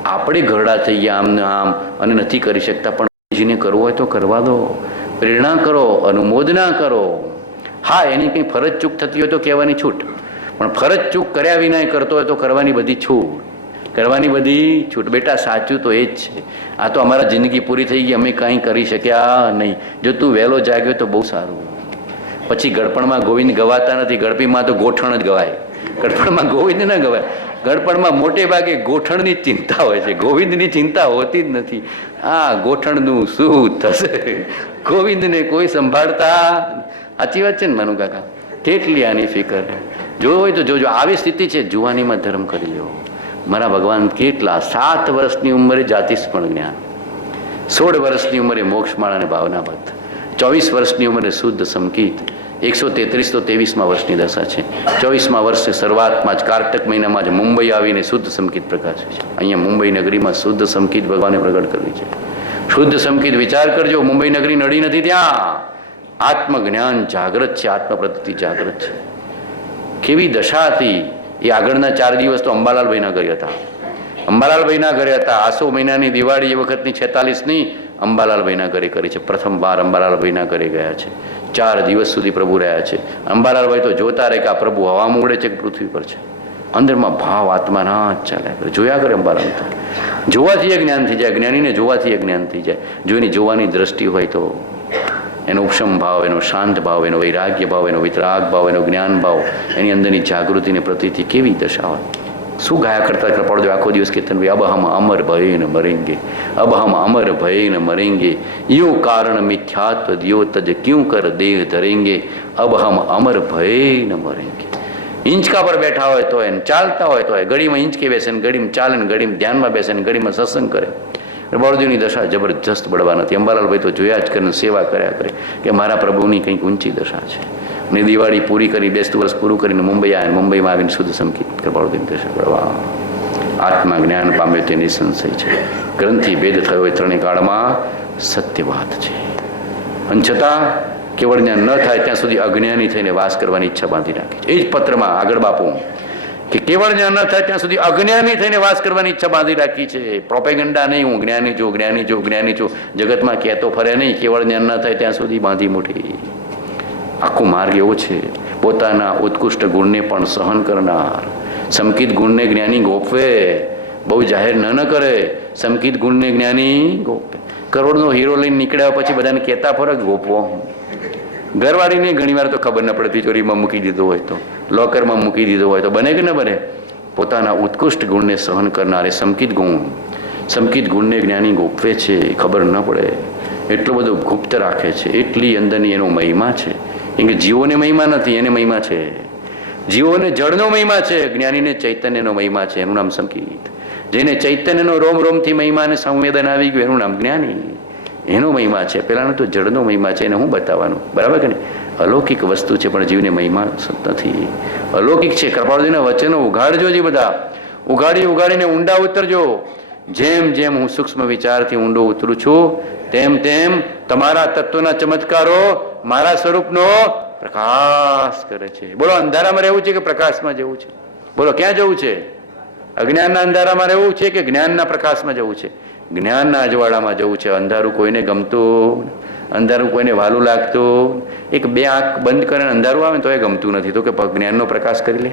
આપણે ઘરડા થઈ ગયા આમ અને નથી કરી શકતા, પણ જેને કરવું હોય તો કરવા દો. પ્રેરણા કરો, અનુમોદના કરો. હા, એની કંઈ ફરજ ચૂક થતી હોય તો કહેવાની છૂટ, પણ ફરજ ચૂક કર્યા વિના કરતો હોય તો કરવાની બધી છૂટ. બેટા સાચું તો એ જ છે. આ તો અમારા જિંદગી પૂરી થઈ ગઈ, અમે કાંઈ કરી શક્યા નહીં. જો તું વહેલો જાગ્યો તો બહુ સારું. પછી ગળપણમાં ગોવિંદ ગવાતા નથી, ગળપીમાં તો ગોઠણ જ ગવાય. ગળપણમાં ગોવિંદ ના ગવાય. ગળપણમાં મોટે ભાગે ગોઠણની ચિંતા હોય છે, ગોવિંદની ચિંતા હોતી જ નથી. આ ગોઠણનું શું થશે, ગોવિંદને કોઈ સંભાળતા. સાચી વાત છે ને માનું કાકા? કેટલી આની ફિકર. જો હોય તો જોજો. આવી સ્થિતિ છે, જુવાનીમાં ધર્મ કરી લો. મારા ભગવાન કેટલા 7 વર્ષની ઉંમરે જાતિસ્પણ જ્ઞાન, 16 વર્ષની ઉંમરે મોક્ષમાળા અને ભાવના પથ, 24 વર્ષની ઉંમરે શુદ્ધ સંકિત, 133 તો 23મા વર્ષની દશા છે. 24મા વર્ષે શરૂઆતમાં જ કાર્તક મહિનામાં જ મુંબઈ આવીને શુદ્ધ સમકિત પ્રકાશે છે. અહીંયા મુંબઈ નગરીમાં શુદ્ધ સમકિત ભગવાને પ્રગટ કરવી છે. શુદ્ધ સમકિત વિચાર કરજો, મુંબઈ નગરી નડી નથી, ત્યાં આત્મજ્ઞાન જાગૃત છે, આત્મ પ્રતિ જાગૃત છે. કેવી દશા હતી એ. આગળના 4 દિવસ તો અંબાલાલભાઈના ઘરે હતા. અંબાલાલભાઈના ઘરે હતા. આસો મહિનાની દિવાળી એ વખતની 46ની અંબાલાલભાઈના ઘરે કરી છે. પ્રથમ વાર અંબાલાલભાઈના ઘરે ગયા છે. 4 દિવસ સુધી પ્રભુ રહ્યા છે. અંબાલાલભાઈ તો જોતા રહે કે આ પ્રભુ હવામાં ઉડે છે કે પૃથ્વી પર છે. અંદરમાં ભાવ આત્માના જ ચાલ્યા કરે. જોયા કરે અંબાલાલ. જોવાથી એ જ્ઞાન થઈ જાય. જ્ઞાનીને જોવાથી એ જ્ઞાન થઈ જાય. જો એની જોવાની દ્રષ્ટિ હોય તો એનો ઉપશમ ભાવ, એનો શાંત ભાવ, એનો વૈરાગ્ય ભાવ, એનો વિતરાગ ભાવ, એનો જ્ઞાન ભાવ, એની અંદરની જાગૃતિને પ્રતિથી કેવી દશા હોય. શું ગાયા કરતા કૃપાળુ આખો દિવસ કીર્તન ભાઈ, અબ હમ અમર ભય ન મરેંગે, અબ હમ અમર ભય ન મરેંગે, યું કારણ મિથ્યાત્વ દિયો તજ ક્યું કર દેહ ધરેંગે, અબ હમ અમર ભય ન મરેંગે. હિંચકા પર બેઠા હોય તો એને ચાલતા હોય તો ઘડીમાં હિંચકે બેસે ને ઘડીમાં ચાલે ને ઘડીમાં ધ્યાનમાં બેસે ને ઘડીમાં સત્સંગ કરે. બળદેવની દશા જબરજસ્ત બળવા નથી. અંબાલાલભાઈ તો જોયા જ કરે, સેવા કર્યા કરે કે મારા પ્રભુની કંઈક ઊંચી દશા છે. ને દિવાળી પૂરી કરી, 2 વર્ષ પૂરું કરીને મુંબઈ આવ્યા. મુંબઈમાં આવીને શુદ્ધ સમકિત કૃપાળુદેવની દશા બળવા. આત્મા જ્ઞાન પામે તે નિસંશય છે. ગ્રંથિ ભેદ થયો એ 3 કાળમાં સત્ય વાત છે. અને છતાં કેવળ જ્ઞાન ન થાય ત્યાં સુધી અજ્ઞાની થઈને વાસ કરવાની ઈચ્છા બાંધી રાખી છે. એ જ પત્રમાં આગળ બાપુ કે કેવળ જ્ઞાન ન થાય ત્યાં સુધી અજ્ઞાની થઈને વાસ કરવાની ઈચ્છા બાંધી રાખી છે. પ્રોપેગન્ડા નહીં, હું જ્ઞાની છું, જ્ઞાની છું, જ્ઞાની છું, જગતમાં કહેતો ફરે નહીં. કેવળ જ્ઞાન ન થાય ત્યાં સુધી બાંધી મૂઠી. આખો માર્ગ એવો છે. પોતાના ઉત્કૃષ્ટ ગુણને પણ સહન કરનાર. સમકિત ગુણને જ્ઞાની ગોપવે, બહુ જાહેર ન કરે. સમકિત ગુણને જ્ઞાની ગોપવે. કરોડનો હીરો લઈને નીકળ્યા પછી બધાને કહેતા ફરક ગોપવો. ઘરવાળીને ઘણી વાર તો ખબર ન પડે, તિજોરીમાં મૂકી દીધો હોય તો, લોકરમાં મૂકી દીધો હોય તો બને કે ન બને. પોતાના ઉત્કૃષ્ટ ગુણને સહન કરનારે સમકિત ગુણને જ્ઞાની ગોપવે છે. ખબર ન પડે, એટલો બધો ગુપ્ત રાખે છે. એટલી અંદરની એનો મહિમા છે. કેમ કે જીવોને મહિમા નથી, એને મહિમા છે. જીવોને જળનો મહિમા છે, જ્ઞાનીને ચૈતન્યનો મહિમા છે. એનું નામ સમકિત. જેને ચૈતન્યનો રોમ રોમથી મહિમા અને સંવેદન આવી ગયું એનું નામ જ્ઞાની. એનો મહિમા છે. પેલાનો તો જળનો મહિમા છે. એને હું બતાવવાનું, બરાબર કે નહીં? અલૌકિક વસ્તુ છે પણ જીવને મહિમા નથી. અલૌકિક છે. કૃપાળુજીના વચનો ઉઘાડજો. જે બધા ઉઘાડીને ઊંડા ઉતરજો. જેમ જેમ હું સૂક્ષ્મ વિચારથી ઊંડો ઉતરું છું તેમ તેમ તમારા તત્વના ચમત્કારો મારા સ્વરૂપનો પ્રકાશ કરે છે. બોલો, અંધારામાં રહેવું છે કે પ્રકાશમાં જવું છે? બોલો, ક્યાં જવું છે? અજ્ઞાનના અંધારામાં રહેવું છે કે જ્ઞાનના પ્રકાશમાં જવું છે? જ્ઞાનના અજવાળામાં જવું છે. અંધારું કોઈને ગમતું, અંધારું કોઈને વાલું લાગતું. 2 આંખ બંધ કરીને અંધારું આવે ને તો એ ગમતું નથી. તો કે જ્ઞાનનો પ્રકાશ કરી લે,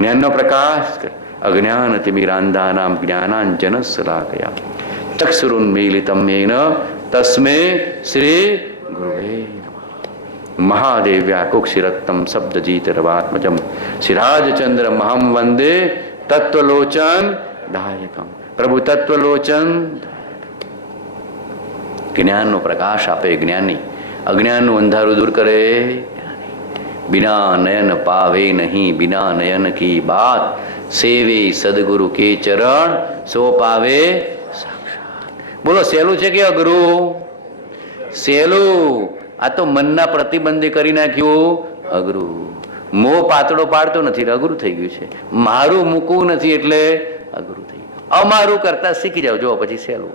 જ્ઞાનનો પ્રકાશ કર. અજ્ઞાન તિમિરાંધાનામ જ્ઞાનાંજન શલાકયા ચક્ષુરુન્મીલિતમ યેન તસ્મે શ્રી ગુરુવે નમઃ. મહાદેવ્યા કુક્ષિરત્તમ શબ્દજીતરવાત્મજમ શ્રીરાજચંદ્ર મહમ વંદે તત્વલોચન દાયકમ. પ્રભુ તત્વલોચન. જ્ઞાનનો પ્રકાશ આપે જ્ઞાની. અજ્ઞાનનું અંધારું દૂર કરે. બિના નયન પાવે નહીં, બિના નયન કી બાત, સેવે સદગુરુ કે ચરણ, સો પાવે સાક્ષાત. બોલો, સહેલું છે કે અઘરું? સહેલું. આ તો મનના પ્રતિબંધે કરી નાખ્યું અઘરું. મોહ પાતળો પાડતો નથી, અઘરું થઈ ગયું છે. મારું મૂકવું નથી એટલે અઘરું થઈ ગયું. અમારું કરતા શીખી જાવ, જો પછી સહેલું.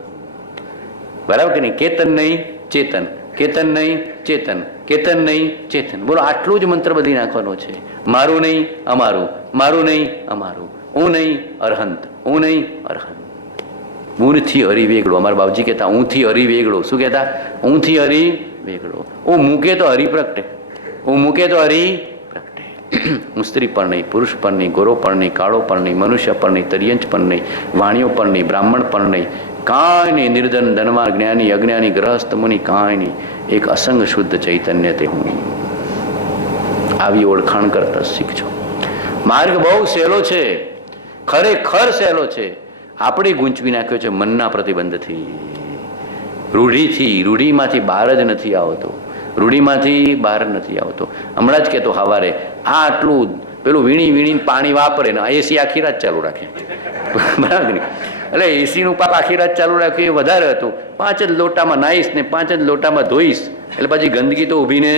બરાબર કે નહીં? કેતન નહીં ચેતન, કેતન નહીં ચેતન, કેતન નહીં ચેતન. બોલો, આટલું જ મંત્ર બધી નાખવાનો છે. મારું નહીં અમારું, મારું નહીં અમારું, હું નહીં અરહંત, હું નહીં અરહંત. ઊંથી હરી વેગળો. અમારા બાપજી કહેતા ઊંથી હરી વેગળો. શું કહેતા? ઊંથી હરી વેગળો. હું મૂકે તો હરી પ્રગટે, હું મૂકે તો હરી પ્રગટે. હું સ્ત્રી પર નહીં, પુરુષ પર નહીં, ગોરો પર નહીં, કાળો પર નહીં, મનુષ્ય પર નહીં, તરિયંચ પર નહીં, વાણીઓ પર નહીં, બ્રાહ્મણ પર નહીં, કાંઈ નહીં. નિર્ધન, ધનવાન, જ્ઞાની, અજ્ઞાની, ગ્રહસ્થ, મુનિ, કાંઈ નહીં. એક અસંગ શુદ્ધ ચૈતન્ય તે હું. આવી ઓળખાણ કરતા શીખજો. માર્ગ બહુ સહેલો છે, ખરેખર સહેલો છે. આપણે ગૂંચવી નાખ્યો છે મનના પ્રતિબંધથી, રૂઢિથી. રૂઢિમાંથી બહાર જ નથી આવતો, રૂઢિમાંથી બહાર નથી આવતો. હમણાં જ કહેતો સવારે, આ આટલું પેલું વીણીને પાણી વાપરે ને એસી આખી રાત ચાલુ રાખે. બરાબર ને? એટલે એસીનું પાપ આખી રાત ચાલુ રાખ્યું એ વધારે હતું. 5 જ લોટામાં નાહીશ ને 5 જ લોટામાં ધોઈશ એટલે પછી ગંદકી તો ઊભી ને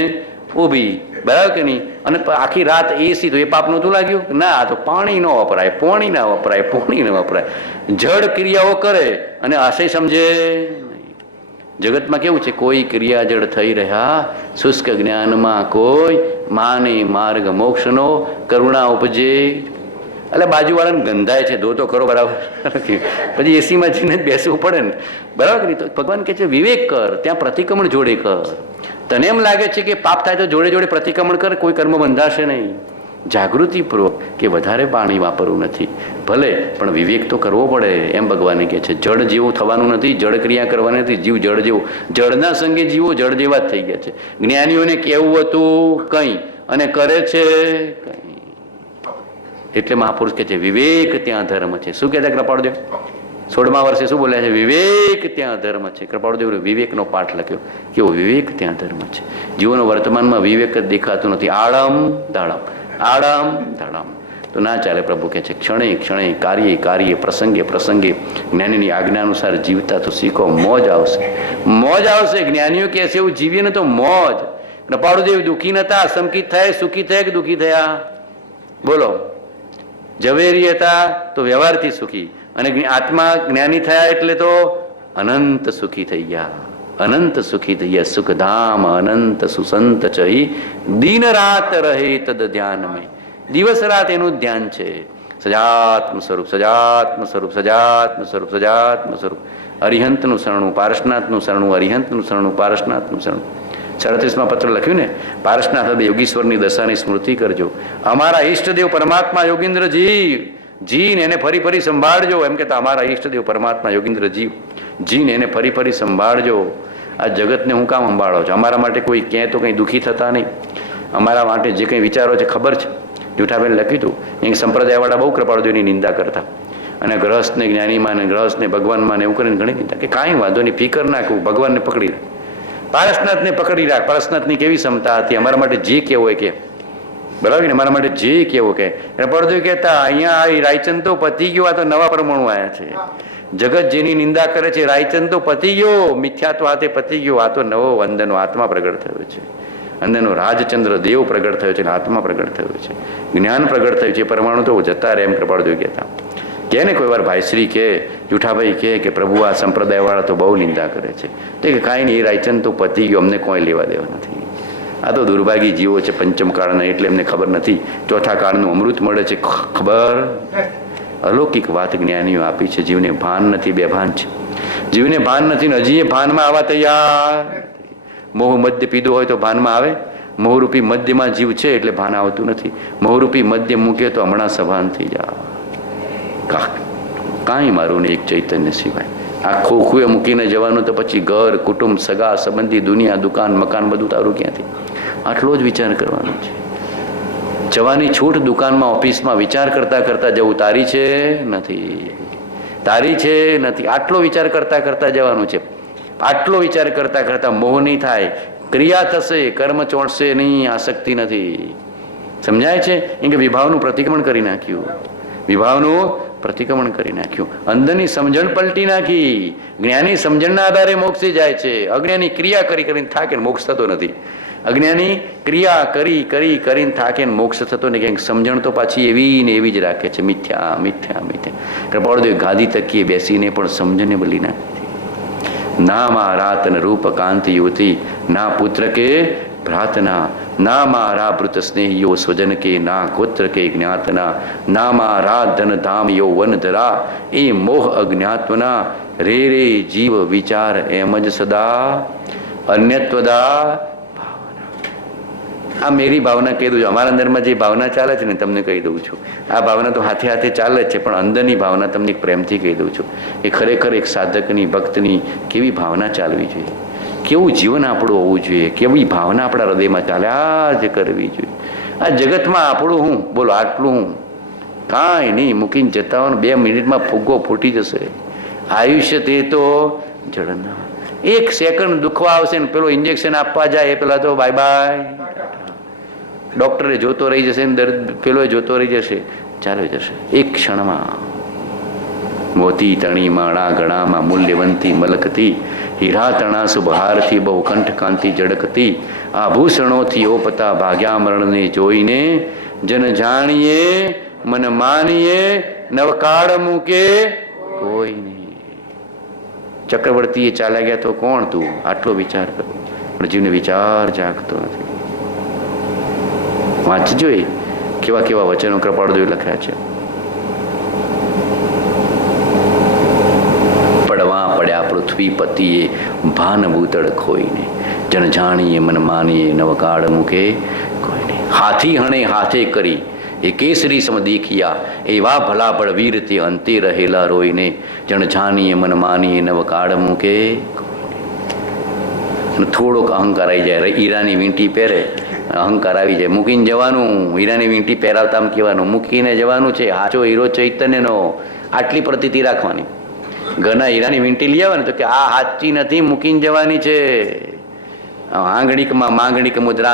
ઊભી. બરાબર કે નહીં? અને આખી રાત એસી તો એ પાપ નહોતું લાગ્યું? ના, આ તો પાણી ન વપરાય, પોણી ના વપરાય, પોણી ન વપરાય, જડ ક્રિયાઓ કરે અને આશય સમજે નહીં. જગતમાં કેવું છે? કોઈ ક્રિયા જડ થઈ રહ્યા, શુષ્ક જ્ઞાનમાં કોઈ માને માર્ગ મોક્ષનો કરુણા ઉપજે. એટલે બાજુવાળાને ગંધાય છે, ધો તો ખરો બરાબર, પછી એસીમાં જઈને જ બેસવું પડે ને, બરાબર કે નહીં? તો ભગવાન કહે છે વિવેક કર, ત્યાં પ્રતિક્રમણ જોડે કર. તને એમ લાગે છે કે પાપ થાય તો જોડે જોડે પ્રતિક્રમણ કર, કોઈ કર્મ બંધાશે નહીં. જાગૃતિપૂર્વક કે વધારે પાણી વાપરવું નથી, ભલે પણ વિવેક તો કરવો પડે. એમ ભગવાને કહે છે જળ જેવું થવાનું નથી, જળ ક્રિયા કરવાની નથી, જીવ જળ જેવું. જળના સંગે જીવો જળ જેવા જ થઈ ગયા છે. જ્ઞાનીઓને કેવું હતું કંઈ અને કરે છે કંઈ. એટલે મહાપુરુષ કહે છે વિવેક ત્યાં ધર્મ છે. શું કહેતા કૃપાળુદેવ 16મા વર્ષે શું બોલ્યા છે? વિવેક ત્યાં ધર્મ છે. કૃપાળુદેવ વિવેકનો પાઠ લખ્યો. કેવો વિવેક ત્યાં ધર્મ છે. જીવોનો વર્તમાનમાં વિવેક જ દેખાતું નથી. આડમ દાડમ, આડમ દાડમ. તો ના ચાલે. પ્રભુ કહે છે ક્ષણે ક્ષણે, કાર્ય કાર્ય, પ્રસંગે પ્રસંગે જ્ઞાનીની આજ્ઞા અનુસાર જીવતા તો શીખો, મોજ આવશે, મોજ આવશે. જ્ઞાનીઓ કહે છે એવું જીવીએ ને તો મોજ. કૃપાળુદેવ દુઃખી નતા, સંકિત થયા, સુખી થયા કે દુઃખી થયા? બોલો. ઝવેરી હતા તો વ્યવહારથી સુખી, અને આત્મા જ્ઞાની થયા એટલે તો અનંત સુખી થઈ ગયા, અનંત સુખી થઈ ગયા. સુખધામ અનંત સુસંત ચહી, દિન રાત રહે તદ ધ્યાનમય. દિવસ રાત એનું ધ્યાન છે. સજાત્મ સ્વરૂપ, સજાત્મ સ્વરૂપ, સજાત્મ સ્વરૂપ, સજાત્મ સ્વરૂપ. અરિહંતનું શરણું, પારસનાથનું શરણું, અરિહંતનું શરણું, પારસનાથનું શરણું. 37માં પત્ર લખ્યું ને, પારસનાથ હવે યોગીશ્વરની દશાની સ્મૃતિ કરજો. અમારા ઈષ્ટદેવ પરમાત્મા યોગીન્દ્ર જીવ, જીને એને ફરી ફરી સંભાળજો. એમ કહેતા અમારા ઈષ્ટદેવ પરમાત્મા યોગીન્દ્ર જીવ, જીને એને ફરી ફરી સંભાળજો. આ જગતને હું કામ સંભાળો છો? અમારા માટે કોઈ કહે તો કંઈ દુઃખી થતા નહીં. અમારા માટે જે કંઈ વિચારો છે ખબર છે. જૂઠાબેન લખ્યું હતું, એ સંપ્રદાયવાળા બહુ કૃપાળુદેવની નિંદા કરતા, અને ગ્રહસ્થને જ્ઞાનીમાં ને ગ્રહસ્થને ભગવાનમાં ને એવું કરીને ઘણી નિંદા કે કાંઈ વાંધો નહીં, ફિકર નાખવું, ભગવાનને પકડી રાખ, પારસનાથને પકડી રાખ. પારસનાથની કેવી ક્ષમતા હતી, અમારા માટે જે કેવું હોય કે, બરાબર ને, અમારા માટે જે કેવું કે. પડદો કહેતા અહીંયા આવી રાયચંદ તો પતી ગયો, આ તો નવા પરમાણુ આવ્યા છે. જગત જેની નિંદા કરે છે, રાયચંદ તો પતી ગયો, મિથ્યાત્વ હાથે પતી ગયો, આ તો નવો અંદરનો આત્મા પ્રગટ થયો છે. અંદરનો રાજચંદ્ર દેવ પ્રગટ થયો છે, આત્મા પ્રગટ થયો છે, જ્ઞાન પ્રગટ થયું છે. પરમાણુ તો જતા રહે એમ કૃપાળુદેવ કહેતા. કે ને કોઈ વાર ભાઈશ્રી કે જૂઠાભાઈ કે પ્રભુ આ સંપ્રદાયવાળા તો બહુ નિંદા કરે છે. તે કે કાંઈ નહીં, રાયચંદ તો પતી ગયો, અમને કોઈ લેવા દેવા નથી. આ તો દુર્ભાગી જીવો છે પંચમ કાળના, એટલે એમને ખબર નથી ચોથા કાળનું અમૃત મળે છે. ખબર અલૌકિક વાત જ્ઞાનીઓ આપી છે. જીવને ભાન નથી, બેભાન છે. જીવને ભાન નથી ને હજી એ ભાનમાં આવવા તૈયાર. મોહ મદ્ય પીધો હોય તો ભાનમાં આવે? મોહરૂપી મદ્યમાં જીવ છે એટલે ભાન આવતું નથી. મોહરૂપી મદ્ય મૂકે તો હમણાં સભાન થઈ જાય. કાંઈ મારું ને એક ચૈતન્ય સિવાય. આ ખોખુએ મૂકીને જવાનું તો પછી ઘર, કુટુંબ, સગા સંબંધી, દુનિયા, દુકાન, મકાન બધું તારું ક્યાંથી? આટલો જ વિચાર કરવાનો છે. જવાની છૂટ દુકાનમાં, ઓફિસમાં વિચાર કરતા કરતા જવું. તારી છે નથી, તારી છે નથી, આટલો વિચાર કરતા કરતા જવાનું છે. આટલો વિચાર કરતા કરતા મોહ નહીં થાય, ક્રિયા થશે, કર્મ ચોંટશે નહીં, આસક્તિ નથી. સમજાય છે? એમ કે વિભાવનું પ્રતિક્રમણ કરી નાખ્યું, વિભાવનું પ્રતિક્રમણ કરી નાખ્યું, અંદરની સમજણ પલટી નાખી. જ્ઞાની સમજણના આધારે મોક્ષે જાય છે. અજ્ઞાની ક્રિયા કરી કરીને થાકે મોક્ષ થતો નથી. અજ્ઞાની ક્રિયા કરી કરી કરીને થાકે મોક્ષ થતો નથી. કંઈક સમજણ તો પાછી એવી ને એવી જ રાખે છે. મિથ્યા મિથ્યા મિથ્યા. કૃપાળુદેવ ગાદી તકીએ બેસીને પણ સમજણને બદલી નાખી. ના મા રાત ન રૂપ કાંતિ યુવતી, ના પુત્ર કે પ્રાર્થના, ના મારા ભૃત સ્નેહીઓ સ્વજન કે, ના ગોત્ર કે જ્ઞાતના, ના મારા ધન ધામ યો વન ધરા, એ મોહ અજ્ઞાત્વના રે રે જીવ વિચાર એમ જ સદા અન્યત્વદા ભાવના. આ મેરી ભાવના કહી દઉં છું. અમારા અંદરમાં જે ભાવના ચાલે છે ને તમને કહી દઉં છું. આ ભાવના તો હાથે હાથે ચાલે જ છે, પણ અંદરની ભાવના તમને પ્રેમથી કહી દઉં છું. એ ખરેખર એક સાધકની, ભક્તની કેવી ભાવના ચાલવી જોઈએ, કેવું જીવન આપણું હોવું જોઈએ, કેવી ભાવના આપણા હૃદયમાં ચાલે, આ જ કરવી જોઈએ. આ જગતમાં આપણું હું બોલો, આટલું હું કાંઈ નહીં, મૂકીને જતા હોય 2 મિનિટમાં ફુગ્ગો ફૂટી જશે. આયુષ્ય તે તો જળના. 1 સેકન્ડ દુખવા આવશે ને પેલો ઇન્જેક્શન આપવા જાય એ પેલા તો બાય બાય. ડોક્ટરે જોતો રહી જશે ને દર્દ પેલો જોતો રહી જશે, ચાલી જશે એક ક્ષણમાં. મોતી તણી માળા ગળામાં મૂલ્યવંતી મલકતી, હીરા તણા સુભારથી બહુ કંઠકાંતિ જડકતી, આભૂષણોથી ઓપતા ભાગ્યા મરણને જોઈને, જન જાણીએ મન માનીએ નવકાળ મૂકે કોઈ નહીં. ચક્રવર્તીએ ચાલ્યા ગયા તો કોણ તું, આટલો વિચાર કરો, પણ જીવને વિચાર જાગતો નથી. વાંચજો એ કેવા કેવા વચનો કૃપાળુદેવે લખ્યા છે. પડવા પડ્યા પૃથ્વીપતિએ ભાન ભૂતળ ખોઈને, જન જાણીએ મન માનીએ નવકાળ મૂકે કોઈ નહીં. હાથી હણે હાથે કરી એ કેસરી સમ દેખિયા, એવા ભલા બળવીર તે અંતે રહેલા રોઈને, જણ જાણીએ મન માનીએ નવકાળ મૂકે કોઈ નહીં. થોડોક અહંકાર આવી જાય, હીરાની વીંટી પહેરે, અહંકાર આવી જાય, મૂકીને જવાનું. હીરાની વીંટી પહેરાવતા આમ કહેવાનું મૂકીને જવાનું છે, હાચો હીરો ચૈતન્યનો, આટલી પ્રતીતિ રાખવાની. ઘરના હીરાની વીંટી લઈ આવે ને તો કે આ હાચી નથી, મૂકીને જવાની છે. આંગણીકમાં માંગણીક મુદ્રા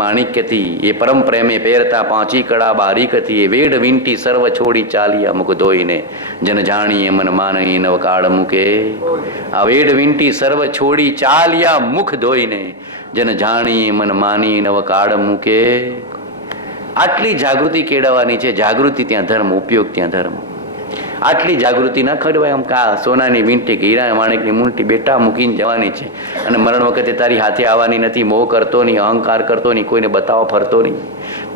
માણિક્યથી, એ પરમ પ્રેમે પહેરતા પાંચી કળા બારીકથી, એ વેડ વીંટી સર્વ છોડી ચાલ્યા મુખ ધોઈને, જન જાણીએ મન માની નવકાળ મૂકે. આ વેડ વીંટી સર્વ છોડી ચાલ્યા મુખ ધોઈને, જન જાણીએ મન માની નવકાળ મૂકે. આટલી જાગૃતિ કેળવવાની છે. જાગૃતિ ત્યાં ધર્મ, ઉપયોગ ત્યાં ધર્મ. આટલી જાગૃતિ ના ખડવાય આમ કા સોનાની વીંટી કે હીરા માણેકની મૂંટી બેટા મૂકીને જવાની છે, અને મરણ વખતે તારી હાથે આવવાની નથી. મોહ કરતો નહીં, અહંકાર કરતો નહીં, કોઈને બતાવવા ફરતો નહીં,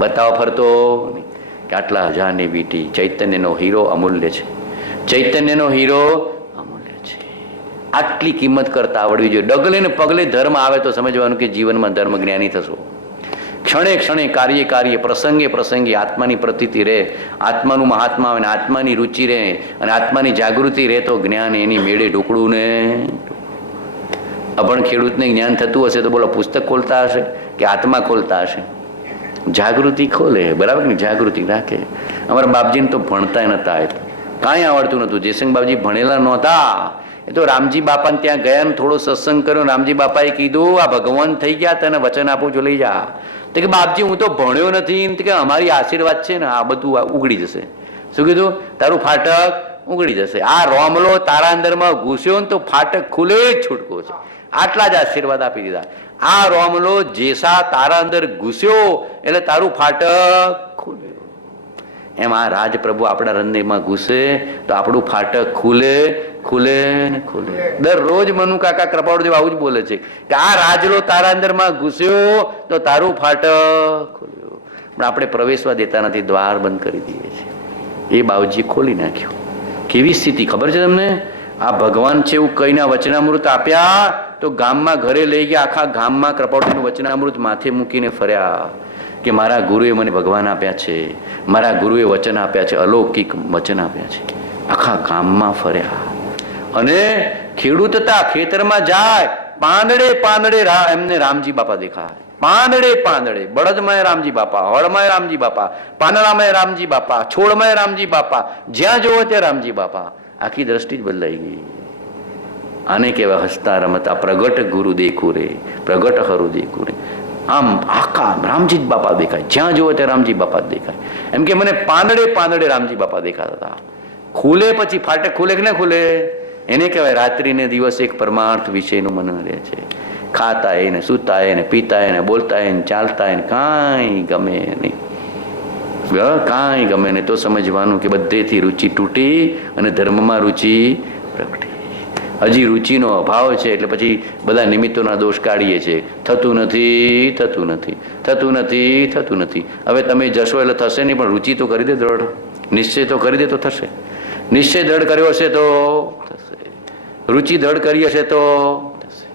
બતાવવા ફરતો નહીં. કે આટલા હજારની વીંટી ચૈતન્યનો હીરો અમૂલ્ય છે, ચૈતન્યનો હીરો અમૂલ્ય છે. આટલી કિંમત કરતા આવડવી જોઈએ. ડગલે ને પગલે ધર્મ આવે તો સમજવાનું કે જીવનમાં ધર્મ જ્ઞાની થશો. ક્ષણે ક્ષણે કાર્ય કાર્ય પ્રસંગે પ્રસંગે આત્માની પ્રતીતિ રહે, આત્માનું મહાત્મા આવે ને આત્માની રુચિ રહે અને આત્માની જાગૃતિ રહે તો જ્ઞાન એની મેળે ઢોકળું ને. અભણ ખેડૂતને જ્ઞાન થતું હશે તો બોલો પુસ્તક ખોલતા હશે કે આત્મા ખોલતા હશે? જાગૃતિ ખોલે, બરાબર ને? જાગૃતિ રાખે. અમારા બાપજીને તો ભણતા નતા, કાંઈ આવડતું નહોતું. જયશંકર બાપજી ભણેલા નહોતા. એ તો રામજી બાપાને ત્યાં ગયા ને થોડો સત્સંગ કર્યો. રામજી બાપાએ કીધું આ ભગવાન થઈ ગયા, તને વચન આપું છું, લઈ જા. તો કે બાપજી હું તો ભણ્યો નથી. કે અમારી આશીર્વાદ છે ને આ બધું ઉગડી જશે. શું કીધું? તારું ફાટક ઉગડી જશે. આ રોમલો તારા અંદરમાં ઘૂસ્યો ને તો ફાટક ખુલે જ છૂટકો છે. આટલા જ આશીર્વાદ આપી દીધા. આ રોમલો જેસા તારા અંદર ઘૂસ્યો એટલે તારું ફાટક ખુલે. એમ આ રાજપ્રભુ આપણા હૃદયમાં ઘૂસે તો આપણું ફાટક ખુલે ખુલે ને ખુલે. દરરોજ મનુ કાકા કૃપાળુદેવ આવું જ બોલે છે કે આ રાજલો તારા અંદરમાં ઘૂસ્યો તો તારું ફાટક ખુલ્યું. પણ આપણે પ્રવેશવા દેતા નથી, દ્વાર બંધ કરી દઈએ છીએ. એ બાવજી ખોલી નાખ્યું. કેવી સ્થિતિ ખબર છે તમને? આ ભગવાન છે એવું કહીને વચનામૃત આપ્યા તો ગામમાં ઘરે લઈ ગયા. આખા ગામમાં કૃપાળુદેવનું વચનામૃત માથે મૂકીને ફર્યા કે મારા ગુરુએ મને ભગવાન આપ્યા છે, મારા ગુરુએ વચન આપ્યા છે, અલૌકિક વચન આપ્યા છે. આખા ગામમાં ફર્યા. અને ખેડૂત હતા, ખેતરમાં જાય, પાંદડે પાંદડે એમને રામજી બાપા દેખાય. પાંદડે પાંદડે બળદમાં રામજી બાપા, હળમાં રામજી બાપા, પાંદડામાં રામજી બાપા, છોડમાં રામજી બાપા, જ્યાં જોવો ત્યાં રામજી બાપા. આખી દ્રષ્ટિ જ બદલાઈ ગઈ. આને કહેવાય હસતા રમતા પ્રગટ ગુરુ દેખું રે, પ્રગટ હરું દેખું રે. આમ આખા રામજી બાપા દેખાય, જ્યાં જોવો ત્યાં રામજી બાપા જ દેખાય. એમ કે મને પાંદડે પાંદડે રામજી બાપા દેખાતા હતા. ખુલે પછી ફાટક ખુલે કે ના ખુલે? એને કહેવાય રાત્રિ ને દિવસ એક પરમાર્થ વિષયનું મન રહે છે. ખાતા એને, સૂતા એને, પીતા એને, બોલતા એને, ચાલતા એને, કાંઈ ગમે નહીં, કાંઈ ગમે નહીં. તો સમજવાનું કે બધેથી રુચિ તૂટી અને ધર્મમાં રુચિ પ્રગટી. હજી રુચિનો અભાવ છે એટલે પછી બધા નિમિત્તોના દોષ કાઢીએ છીએ. થતું નથી, થતું નથી, થતું નથી, થતું નથી. હવે તમે જશો એટલે થશે નહીં, પણ રુચિ તો કરી દે દ્રઢ, નિશ્ચય તો કરી દે તો થશે. નિશ્ચય દ્રઢ કર્યો હશે તો થશે, રુચિ દ્રઢ કરી હશે તો થશે.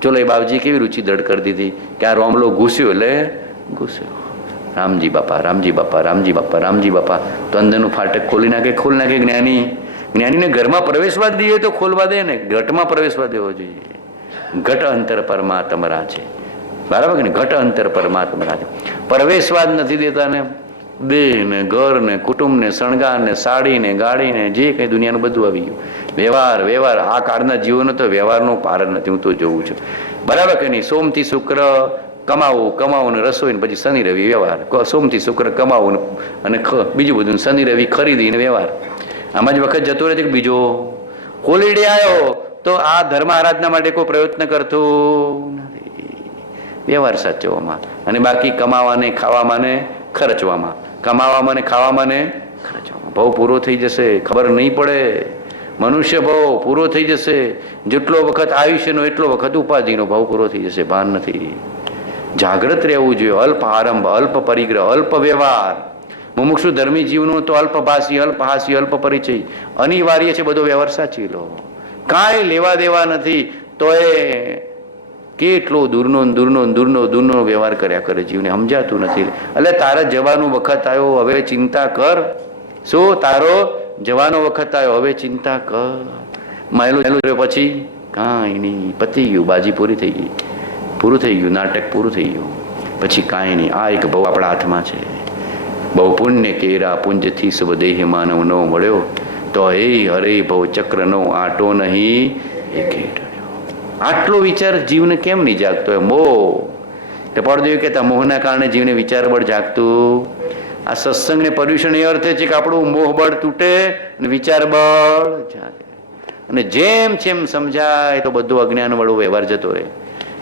ચલો એ બાપજી કેવી રુચિ દ્રઢ કરી દીધી કે આ રોમલો ઘૂસ્યો એટલે ઘૂસ્યો. રામજી બાપા, રામજી બાપા, રામજી બાપા, રામજી બાપા. તો અંદરનું ફાટક ખોલી નાખે, ખોલી નાખે. જ્ઞાની, જ્ઞાનીને ઘરમાં પ્રવેશવા જ દઈએ તો ખોલવા દે ને, ઘટમાં પ્રવેશવા દેવો જોઈએ. ઘટ અંતર પરમાત્મા રાજે, બરાબર કે ને? ઘટ અંતર પરમાત્મા રાજે. પ્રવેશવા જ નથી દેતા ને. દેહ ને, ઘર ને, કુટુંબ ને, શણગાર ને, સાડી ને, ગાડી ને, જે કઈ દુનિયાનું બધું આવી ગયું. વ્યવહાર, વ્યવહાર. આ કાળના જીવોનો તો વ્યવહારનો પાર જ નથી. હું તો જોઉં છું, બરાબર કે નહીં? સોમથી શુક્ર કમાવું, કમાવું ને રસોઈ, પછી શનિ રવિ વ્યવહાર. સોમથી શુક્ર કમાવું અને બીજું બધું, શનિ રવિ ખરીદી ને વ્યવહાર. આમાં જ વખત જતો રહે છે કે બીજો હોલીડે આવ્યો તો આ ધર્મ આરાધના માટે કોઈ પ્રયત્ન કરતું નથી, વ્યવહાર સાચવવામાં. અને બાકી કમાવાને ખાવામાં ને ખર્ચવામાં, કમાવામાં ને ખાવામાં ને ખર્ચવામાં. ભાવ પૂરો થઈ જશે, ખબર નહીં પડે. મનુષ્ય ભાવ પૂરો થઈ જશે. જેટલો વખત આયુષ્યનો એટલો વખત ઉપાધિનો ભાવ પૂરો થઈ જશે, ભાન નથી. જાગ્રત રહેવું જોઈએ. અલ્પ આરંભ, અલ્પ પરિગ્રહ, અલ્પ વ્યવહાર. મુમુક્ષુ ધર્મી જીવનું તો અલ્પભાષી, અલ્પહાસી, અલ્પ પરિચય અનિવાર્ય છે. બધો વ્યવહાર સાચવી લો. કાંઈ લેવા દેવા નથી તો એ કેટલો દૂરનો દૂરનો દૂરનો દૂરનો વ્યવહાર કર્યા કરે. જીવને સમજાતું નથી. એટલે તારે જવાનો વખત આવ્યો, હવે ચિંતા કર. શું? તારો જવાનો વખત આવ્યો, હવે ચિંતા કર. મહેલું પછી કાંઈ નહીં, પતી ગયું, બાજી પૂરી થઈ ગઈ, પૂરું થઈ ગયું, નાટક પૂરું થઈ ગયું. પછી કાંઈ નહીં. આ એક ભાવ આપણા હાથમાં છે. બહુ પુણ્ય કેરા પુંજથી સબ દેહ માનવ નો મળ્યો તો હે હરે ભવ ચક્ર નો આટો નહીં એકે ટળ્યો. આટલો વિચાર જીવને કેમ નહીં જાગતો? મોહ ટપાડદેવ કહેતા મોહના કારણે જીવને વિચાર બળ જાગતું. આ સત્સંગને પર્યુષણ એ અર્થે છે કે આપણું મોહ બળ તૂટે અને વિચાર બળ જાગે. અને જેમ જેમ સમજાય તો બધું અજ્ઞાન વાળો વ્યવહાર જતો રહે.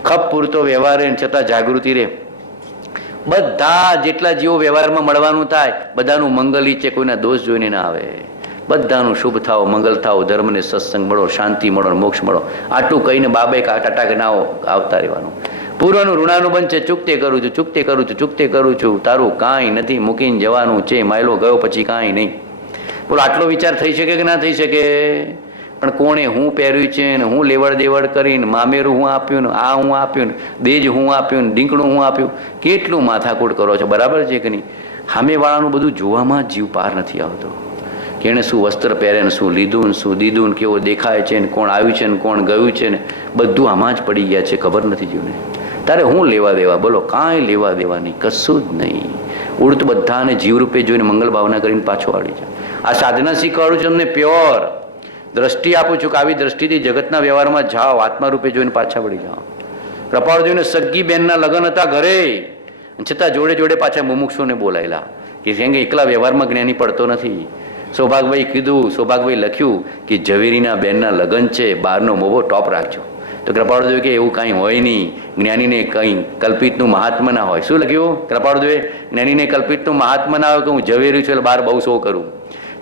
ખપ પૂરતો વ્યવહાર રહે છતાં જાગૃતિ રહે. બધા જેટલા જીવો વ્યવહારમાં મળવાનું થાય બધાનું મંગલ ઈચ્છે, કોઈના દોષ જોઈને ના આવે. બધાનું શુભ થાવ, મંગલ થાવ, ધર્મને સત્સંગ મળો, શાંતિ મળો, મોક્ષ મળો. આટલું કહીને બાબે કાટાક ના આવતા રહેવાનું. પૂર્વનું ઋણાનુબંધ છે, ચૂકતે કરું છું, ચૂકતે કરું છું, ચૂકતે કરું છું. તારું કાંઈ નથી, મૂકીને જવાનું છે. માયલો ગયો પછી કાંઈ નહીં. બોલો આટલો વિચાર થઈ શકે કે ના થઈ શકે? પણ કોણે હું પહેર્યું છે ને હું લેવડ દેવડ કરીને મામેરું હું આપ્યું ને આ હું આપ્યું ને દેજ હું આપ્યું ને ડીંકણું હું આપ્યું, કેટલું માથાકૂટ કરો છો. બરાબર છે કે નહીં? સામેવાળાનું બધું જોવામાં જીવ પાર નથી આવતો. કે એણે શું વસ્ત્ર પહેરે ને શું લીધું ને શું દીધું ને કેવો દેખાય છે ને કોણ આવ્યું છે ને કોણ ગયું છે ને બધું આમાં જ પડી ગયા છે. ખબર નથી જીવને. તારે હું લેવા દેવા? બોલો કાંઈ લેવા દેવા નહીં, કશું જ નહીં. ઉડતું બધાને જીવરૂપે જોઈને મંગલ ભાવના કરીને પાછો આવી જાય. આ સાધના શીખવાડું છું તમને, પ્યોર દ્રષ્ટિ આપું છું કે આવી દ્રષ્ટિથી જગતના વ્યવહારમાં જાઓ, આત્મા રૂપે જોઈને પાછા વળી જાઓ. કૃપાળજીને સગ્ગી બેનના લગ્ન હતા ઘરે, છતાં જોડે જોડે પાછા મુમુક્ષુને બોલાયેલા કે કેમ કે એકલા વ્યવહારમાં જ્ઞાની પડતો નથી. સૌભાગભાઈ કીધું, સૌભાગભાઈ લખ્યું કે ઝવેરીના બેનના લગ્ન છે, બહારનો મોભો ટોપ રાખજો. તો કૃપાળદેવે કે એવું કાંઈ હોય નહીં, જ્ઞાનીને કંઈ કલ્પિતનું મહાત્મા ના હોય. શું લખ્યું કૃપાળદેવે? જ્ઞાનીને કલ્પિતનું મહાત્મા ના હોય કે હું ઝવેરી છું એટલે બહાર બહુ શો કરું.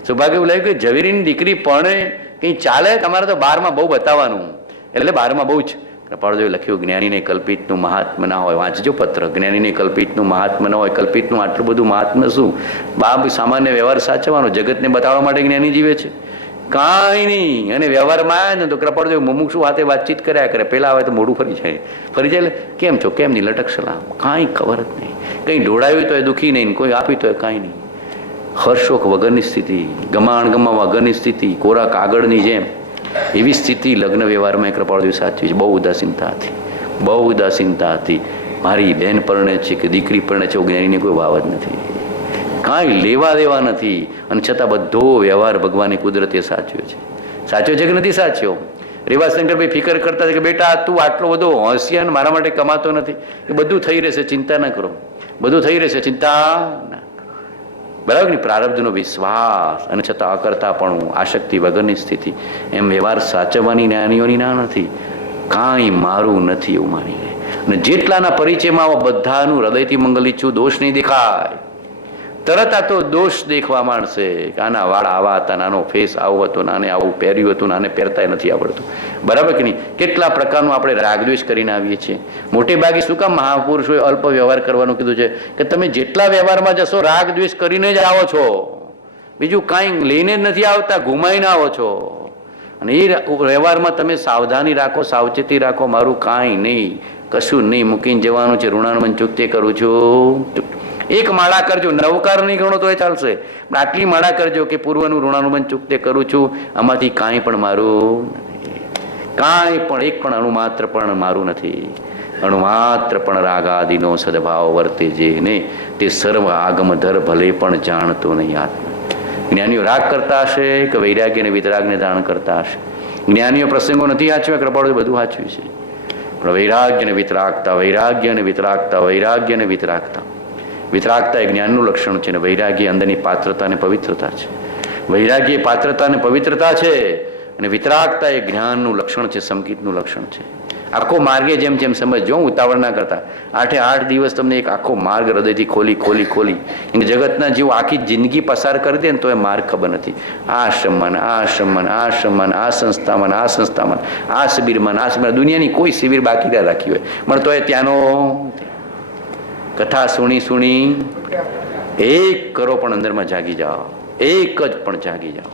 સૌભાગ્ય એવું લાગ્યું કે ઝવેરીની દીકરી પણ કંઈ ચાલે, તમારે તો બહારમાં બહુ બતાવવાનું, એટલે બહારમાં બહુ જ. કૃપાળદેવે લખ્યું જ્ઞાનીને કલ્પિતનું મહાત્મા ના હોય. વાંચજો પત્ર. જ્ઞાનીને કલ્પિતનું મહાત્મા ના હોય. કલ્પિતનું આટલું બધું મહાત્મા શું? બાપ સામાન્ય વ્યવહાર સાચવાનો, જગતને બતાવવા માટે જ્ઞાની જીવે છે, કાંઈ નહીં. અને વ્યવહારમાં આવે ને તો કૃપાળદેવ મુમુક્ષુ હાથે વાતચીત કર્યા કરે. પહેલાં આવે તો મોઢું ફરી જાય, ફરી જાય કેમ છો, કેમ નહીં, લટક સલામ, કાંઈ ખબર જ નહીં. કંઈ ઢોળાયું તો એ દુઃખી નહીં, કોઈ આપી તો એ કાંઈ નહીં. હર્ષોક વગરની સ્થિતિ, ગમાણ ગમા વગરની સ્થિતિ, કોરા કાગળની જેમ એવી સ્થિતિ લગ્ન વ્યવહારમાં કૃપાળદેવ સાચવી છે. બહુ ઉદાસીનતા હતી, બહુ ઉદાસીનતા હતી. મારી બહેન પરણે છે કે દીકરી પરણે છે જ્ઞાનીને કોઈ વાવ જ નથી, કાંઈ લેવા દેવા નથી. અને છતાં બધો વ્યવહાર ભગવાનની કુદરતે સાચ્યો છે. સાચો છે કે નથી સાચ્યો? રેવાશંકરભાઈ ફિકર કરતા છે કે બેટા તું આટલો બધો હોશિયાર મારા માટે કમાતો નથી, એ બધું થઈ રહેશે, ચિંતા ના કરો, બધું થઈ રહેશે, ચિંતા ના. બરાબર ને? પ્રારબ્ધનો વિશ્વાસ અને છતાં અકર્તાપણું, આશક્તિ વગરની સ્થિતિ. એમ વ્યવહાર સાચવવાની જ્ઞાનીઓની ના નથી. કાંઈ મારું નથી એવું માનીને અને જેટલાના પરિચયમાં બધાનું હૃદયથી મંગલ ઈચ્છું, દોષ નહીં દેખાય. તરત આ તો દોષ દેખવા માંડશે કે આના વાળ આવા હતા, નાનો ફેસ આવો હતો, નાને આવું પહેર્યું હતું, નાને પહેરતાય નથી આવડતું. બરાબર કે નહીં? કેટલા પ્રકારનું આપણે રાગદ્વેષ કરીને આવીએ છીએ. મોટે ભાગે શું કામ મહાપુરુષોએ અલ્પ વ્યવહાર કરવાનું કીધું છે? કે તમે જેટલા વ્યવહારમાં જશો રાગદ્વેષ કરીને જ આવો છો, બીજું કાંઈ લઈને જ નથી આવતા, ઘુમાઈને આવો છો. અને એ વ્યવહારમાં તમે સાવધાની રાખો, સાવચેતી રાખો. મારું કાંઈ નહીં, કશું નહીં, મૂકીને જવાનું છે. ઋણાનુબંધ ચૂકતે કરું છું. એક માળા કરજો, નવકાર નહીં ગણો તો એ ચાલશે, પણ આટલી માળા કરજો કે પૂર્વનું ઋણાનુબંધ ચૂકતે કરું છું, આમાંથી કાંઈ પણ મારું નથી, કાંઈ પણ એક પણ અણુમાત્ર પણ મારું નથી. અણુમાત્ર પણ રાગાદિનો સદભાવ વર્તે જે ને તે સર્વ આગમધર ભલે પણ જાણતો નહીં આત્મા. જ્ઞાનીઓ રાગ કરતા હશે કે વૈરાગ્ય અને વિતરાગને ધારણ કરતા હશે? જ્ઞાનીઓ પ્રસંગો નથી વાંચ્યા, કૃપાળુ બધું વાંચ્યું છે. પણ વૈરાગ્ય અને વિતરાગતા, વૈરાગ્ય અને વિતરાગતા, વૈરાગ્ય અને વિતરાગતા. વિતરાગતા એ જ્ઞાનનું લક્ષણ છે, ને વૈરાગ્ય અંદરની પાત્રતા અને પવિત્રતા છે. વૈરાગ્ય પાત્રતા અને પવિત્રતા છે. અને વિતરાગતા એ જ્ઞાનનું લક્ષણ છે, સંકિતનું લક્ષણ છે. આખો માર્ગે જેમ જેમ સમજો, ઉતાવળ ના કરતા. 8 દિવસ તમને એક આખો માર્ગ હૃદયથી ખોલી જગતના જીવો આખી જિંદગી પસાર કરી દે ને તો એ માર્ગ ખબર નથી. આ આશ્રમમાં, આ આશ્રમમાં, આ આશ્રમમાં, આ સંસ્થામાં, આ સંસ્થામાં, આ શિબિરમાં, આ શિબિર, દુનિયાની કોઈ શિબિર બાકી ના રાખી હોય, પણ તો એ ત્યાંનો કથા સુણી એક કરો પણ અંદરમાં જાગી જાઓ, એક જ પણ જાગી જાઓ.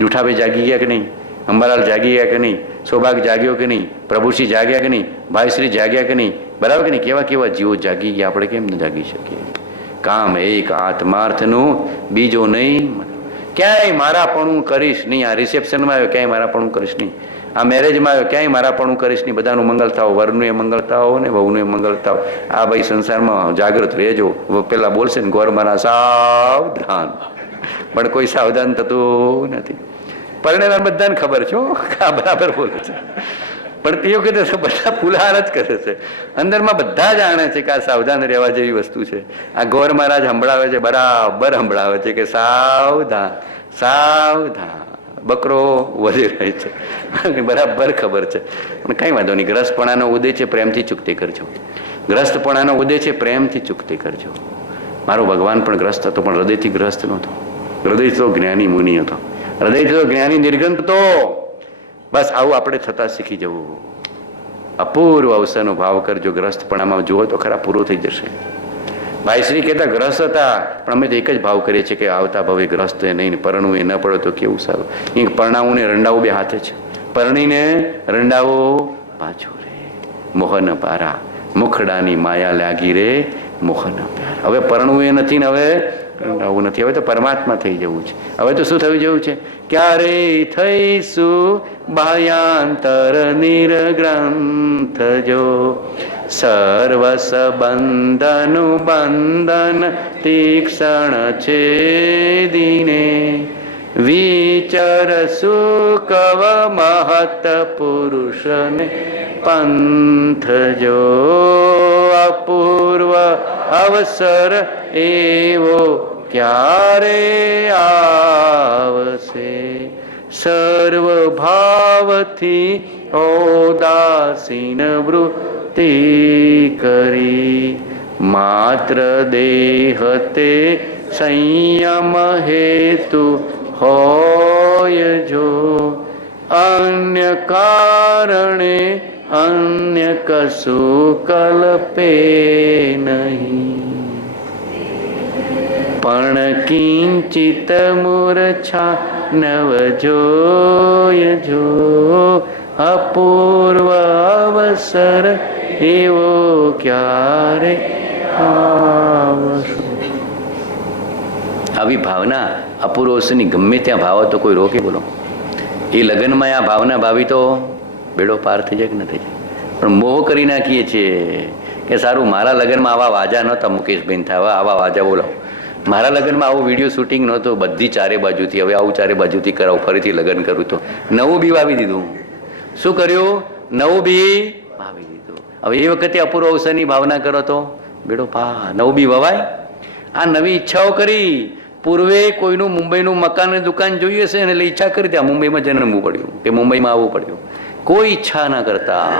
જૂઠાભાઈ જાગી ગયા કે નહીં? અંબાલાલ જાગી ગયા કે નહીં? સૌભાગ જાગ્યો કે નહીં? પ્રભુશ્રી જાગ્યા કે નહીં? ભાઈશ્રી જાગ્યા કે નહીં? બરાબર કે નહીં? કેવા કેવા જીવો જાગી ગયા, આપણે કેમ ન જાગી શકીએ? કામ એક આત્માર્થનું, બીજો નહીં. ક્યાંય મારાપણું કરીશ નહીં. આ રિસેપ્શનમાં આવ્યો ક્યાંય મારાપણું કરીશ નહીં. આ મેરેજમાં આવ્યો ક્યાંય મારાપણું કરીશ નહીં. બધાનું મંગલ થાવ, વરનું એ મંગલ થાવ ને વહુનું એ મંગલ થાવ. આ ભાઈ સંસારમાં જાગૃત રહેજો. પેલા બોલશે ને ગોર મારા સાવધાન, પણ કોઈ સાવધાન થતું નથી. પરિણામ બધાને ખબર છે, આ બરાબર બોલે છે, પણ તે વખતે બધા ફુલહાર જ કરે છે. અંદરમાં બધા જાણે છે કે આ સાવધાન રહેવા જેવી વસ્તુ છે. આ ગોર મહારાજ સંભળાવે છે, બરાબર સંભળાવે છે કે સાવધાન સાવધાન. બકરો વધી રહે છે, બરાબર ખબર છે. પણ કઈ વાંધો નહીં. ગ્રસ્તપણાનો ઉદય છે, પ્રેમથી ચૂકતી કરજો. ગ્રસ્તપણાનો ઉદય છે, પ્રેમથી ચૂકતી કરજો. મારો ભગવાન પણ ગ્રસ્ત હતો, પણ હૃદયથી ગ્રસ્ત નહોતો. હૃદય તો જ્ઞાની મુનિ હતો, હૃદય તો જ્ઞાની નિર્ગંત હતો. બસ આવું આપણે થતા શીખી જવું. અપૂર્વ અવસરનો ભાવ કરજો. ગ્રસ્તપણામાં જુઓ તો ખરા, પૂરો થઈ જશે. ભાઈશ્રી કહેતા ગ્રસ્ત હતા, પણ અમે તો એક જ ભાવ કરીએ છીએ કે આવતા ભવે ગ્રસ્ત નહીં, પરણવું એ ન પડે તો કેવું સારું. એ પરણાવું ને રંડાવું બે હાથે છે. પરણીને રંડાવો પાછું રે મોહન પારા, મુખડાની માયા લાગી રે મોહન પ્યારા. હવે પરણવું એ નથી ને હવે રંડાવું નથી. હવે તો પરમાત્મા થઈ જવું છે. હવે તો શું થયું જવું છે? ક્યારે થઈશું બાહ્યાંતર નિર્ગ્રંથ જો, સર્વ સંબંધનું બંધન તીક્ષણ છે દિને, વિચર સુકવ મહત પુરુષને પંથ જો, અપૂર્વ અવસર એવો ક્યારે આવશે, સર્વ ભાવથી ઉદાસીન વૃત્તિ કરી, માત્ર દેહ તે સંયમ હેતુ હોય જો, અન્ય કારણે અન્ય કશું કલ્પે નહીં, પણ કિંચિત મૂર્છા નવ જોય જો, અપૂર્વ અવસર એવો ક્યારે આવશે. આવી ભાવના અપૂર્વ અવસરની ગમે ત્યાં ભાવ તો કોઈ રોકે? બોલો. એ લગ્નમાં આ ભાવના ભાવી તો બેડો પાર થઈ જાય કે ન થઈ જાય? પણ મોહ કરી નાખીએ છીએ કે સારું મારા લગ્નમાં આવા વાજા નહોતા, મુકેશભાઈ થાય આવા વાજા બોલાવો. મારા લગ્નમાં આવું વિડીયો શૂટિંગ નહોતું, બધી ચારે બાજુથી, હવે આવું ચારે બાજુથી કરાવું, ફરીથી લગ્ન કરું તો નવું બી વાવી દીધું. શું કર્યું? નવું બી વાવી દીધું. હવે એ વખતે અપૂર્વ અવસરની ભાવના કરો તો બેડો પાર. નવું બી વવાય. આ નવી ઈચ્છાઓ કરી. પૂર્વે કોઈનું મુંબઈનું મકાન દુકાન જોઈએ છે એટલે ઈચ્છા કરી ત્યાં મુંબઈમાં જન્મવું પડ્યું કે મુંબઈમાં આવવું પડ્યું. કોઈ ઈચ્છા ના કરતા.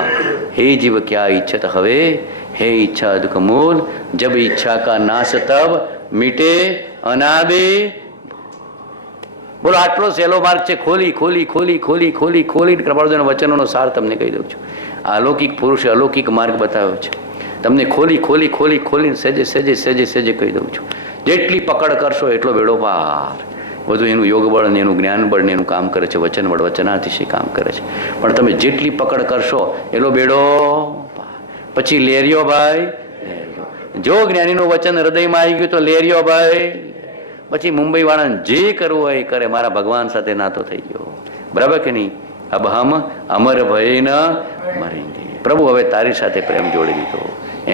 હે જીવ ક્યાં ઈચ્છત હવે, હે ઈચ્છા દુઃખ મૂલ, જબ ઈચ્છા કા નાશ તબ મીટે અનાદે. બોલો, આટલો સહેલો માર્ગ છે. ખોલી ખોલી ખોલી ખોલી ખોલી ખોલી કૃપાળુજીના વચનોનો સાર તમને કહી દઉં છું. અલૌકિક પુરુષે અલૌકિક માર્ગ બતાવ્યો છે. તમને ખોલી ખોલી ખોલી ખોલીને સેજે સેજે સેજે સેજે કહી દઉં છું. જેટલી પકડ કરશો એટલો બેડો પાર. બધું એનું યોગ બળ ને એનું જ્ઞાન બળ ને એનું કામ કરે છે. વચન બળ વચનાતિશય કામ કરે છે. પણ તમે જેટલી પકડ કરશો એટલો બેડો પાર. પછી લેરિયો ભાઈ, જો જ્ઞાનીનું વચન હૃદયમાં આવી ગયું તો લેરિયો ભાઈ. પછી મુંબઈ વાળાને જે કરવું હોય એ કરે. મારા ભગવાન સાથે નાતો થઈ ગયો. બરાબર કે નહીં? અબ હમ અમર ભય ન મરેંગે. પ્રભુ હવે તારી સાથે પ્રેમ જોડી દીધો.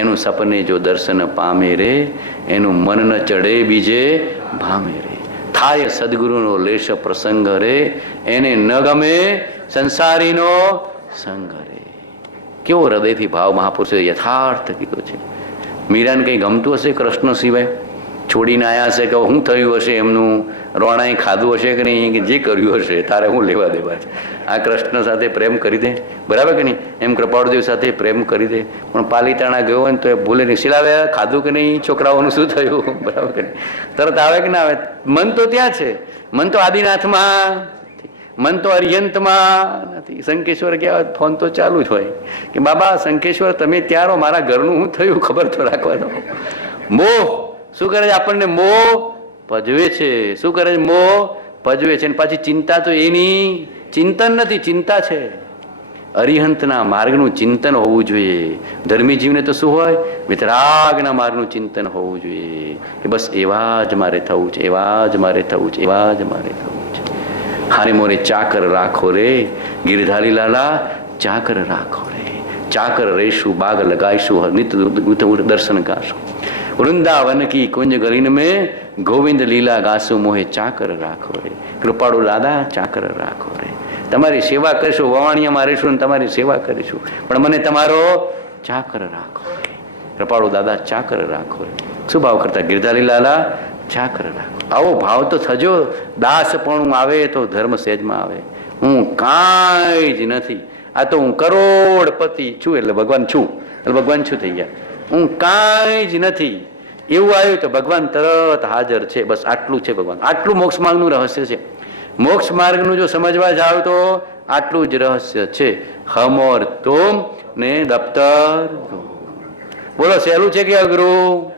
એનું સપને જો દર્શન પામે રે, એનું મન ન ચડે બીજે ભામે રે. થાય સદગુરુનો લેશ પ્રસંગ રે, એને ન ગમે સંસારીનો સંગ રે. કેવો હૃદયથી ભાવ મહાપુરુષે યથાર્થ કીધો છે. મીરાને કંઈ ગમતું હશે કૃષ્ણ સિવાય? છોડીને આવ્યા હશે કે શું થયું હશે, એમનું રોણાએ ખાધું હશે કે નહીં, કે જે કર્યું હશે તારે હું લેવા દેવા છે. આ કૃષ્ણ સાથે પ્રેમ કરી દે, બરાબર કે નહીં? એમ કૃપાળુદેવ સાથે પ્રેમ કરી દે. પણ પાલિતાણા ગયો હોય ને તો એ ભૂલે નહીં, શિલાવે ખાધું કે નહીં, છોકરાઓનું શું થયું, બરાબર કે નહીં? તરત આવે કે ના આવે? મન તો ત્યાં છે, મન તો આદિનાથમાં, મન તો અરિહંતમાં નથી. શંકેશ્વર ગયા ફોન તો ચાલુ જ હોય કે બાબા શંકેશ્વર તમે ત્યાં રહો, મારા ઘરનું શું થયું ખબર તો રાખવા દો. મોહ શું કરે છે આપણને? મોહ પજવે છે. શું કરે છે? મોહ પજવે છે. પાછી ચિંતા તો એની ચિંતન નથી, ચિંતા છે. અરિહંતના માર્ગનું ચિંતન હોવું જોઈએ. ધર્મી જીવને તો શું હોય? વિતરાગના માર્ગનું ચિંતન હોવું જોઈએ કે બસ એવા જ મારે થવું છે, એવા જ મારે થવું છે, એવા જ મારે થવું છે. હારે મોરે ચાકર રાખો રે, ગિરધારી લાલા ચાકર રાખો રે. ચાકર રેશું, બાગ લગાઈશું, નિત્ય દર્શન ગાશું. વૃંદાવન કી કુંજ ગલીન में ગોવિંદ લીલા ગાસુ, મોહે ચાકર રાખો રે. કૃપાળુ દાદા ચાકર રાખો રે. તમારી સેવા કરીશું, વવાણિયા મારીશું, તમારી સેવા કરીશું, પણ મને તમારો ચાકર રાખો રે. કૃપાળુ દાદા ચાકર રાખો રે. શું ભાવ કરતા? ગિરધારી લાલા ચાકર રાખો. આવો ભાવ તો થજો. દાસપણું આવે તો ધર્મ સહેજમાં આવે. હું કાંઈ જ નથી, આ તો હું કરોડપતિ છું એટલે ભગવાન છું, એટલે ભગવાન છું થઈ ગયા. હું કાંઈ જ નથી એવું આવ્યું તો ભગવાન તરત હાજર છે. બસ આટલું છે ભગવાન. આટલું મોક્ષ માર્ગનું રહસ્ય છે. મોક્ષ માર્ગનું જો સમજવા જાવ તો આટલું જ રહસ્ય છે. હમોર તોમ ને દફતર. બોલો સહેલું છે કે અઘરું?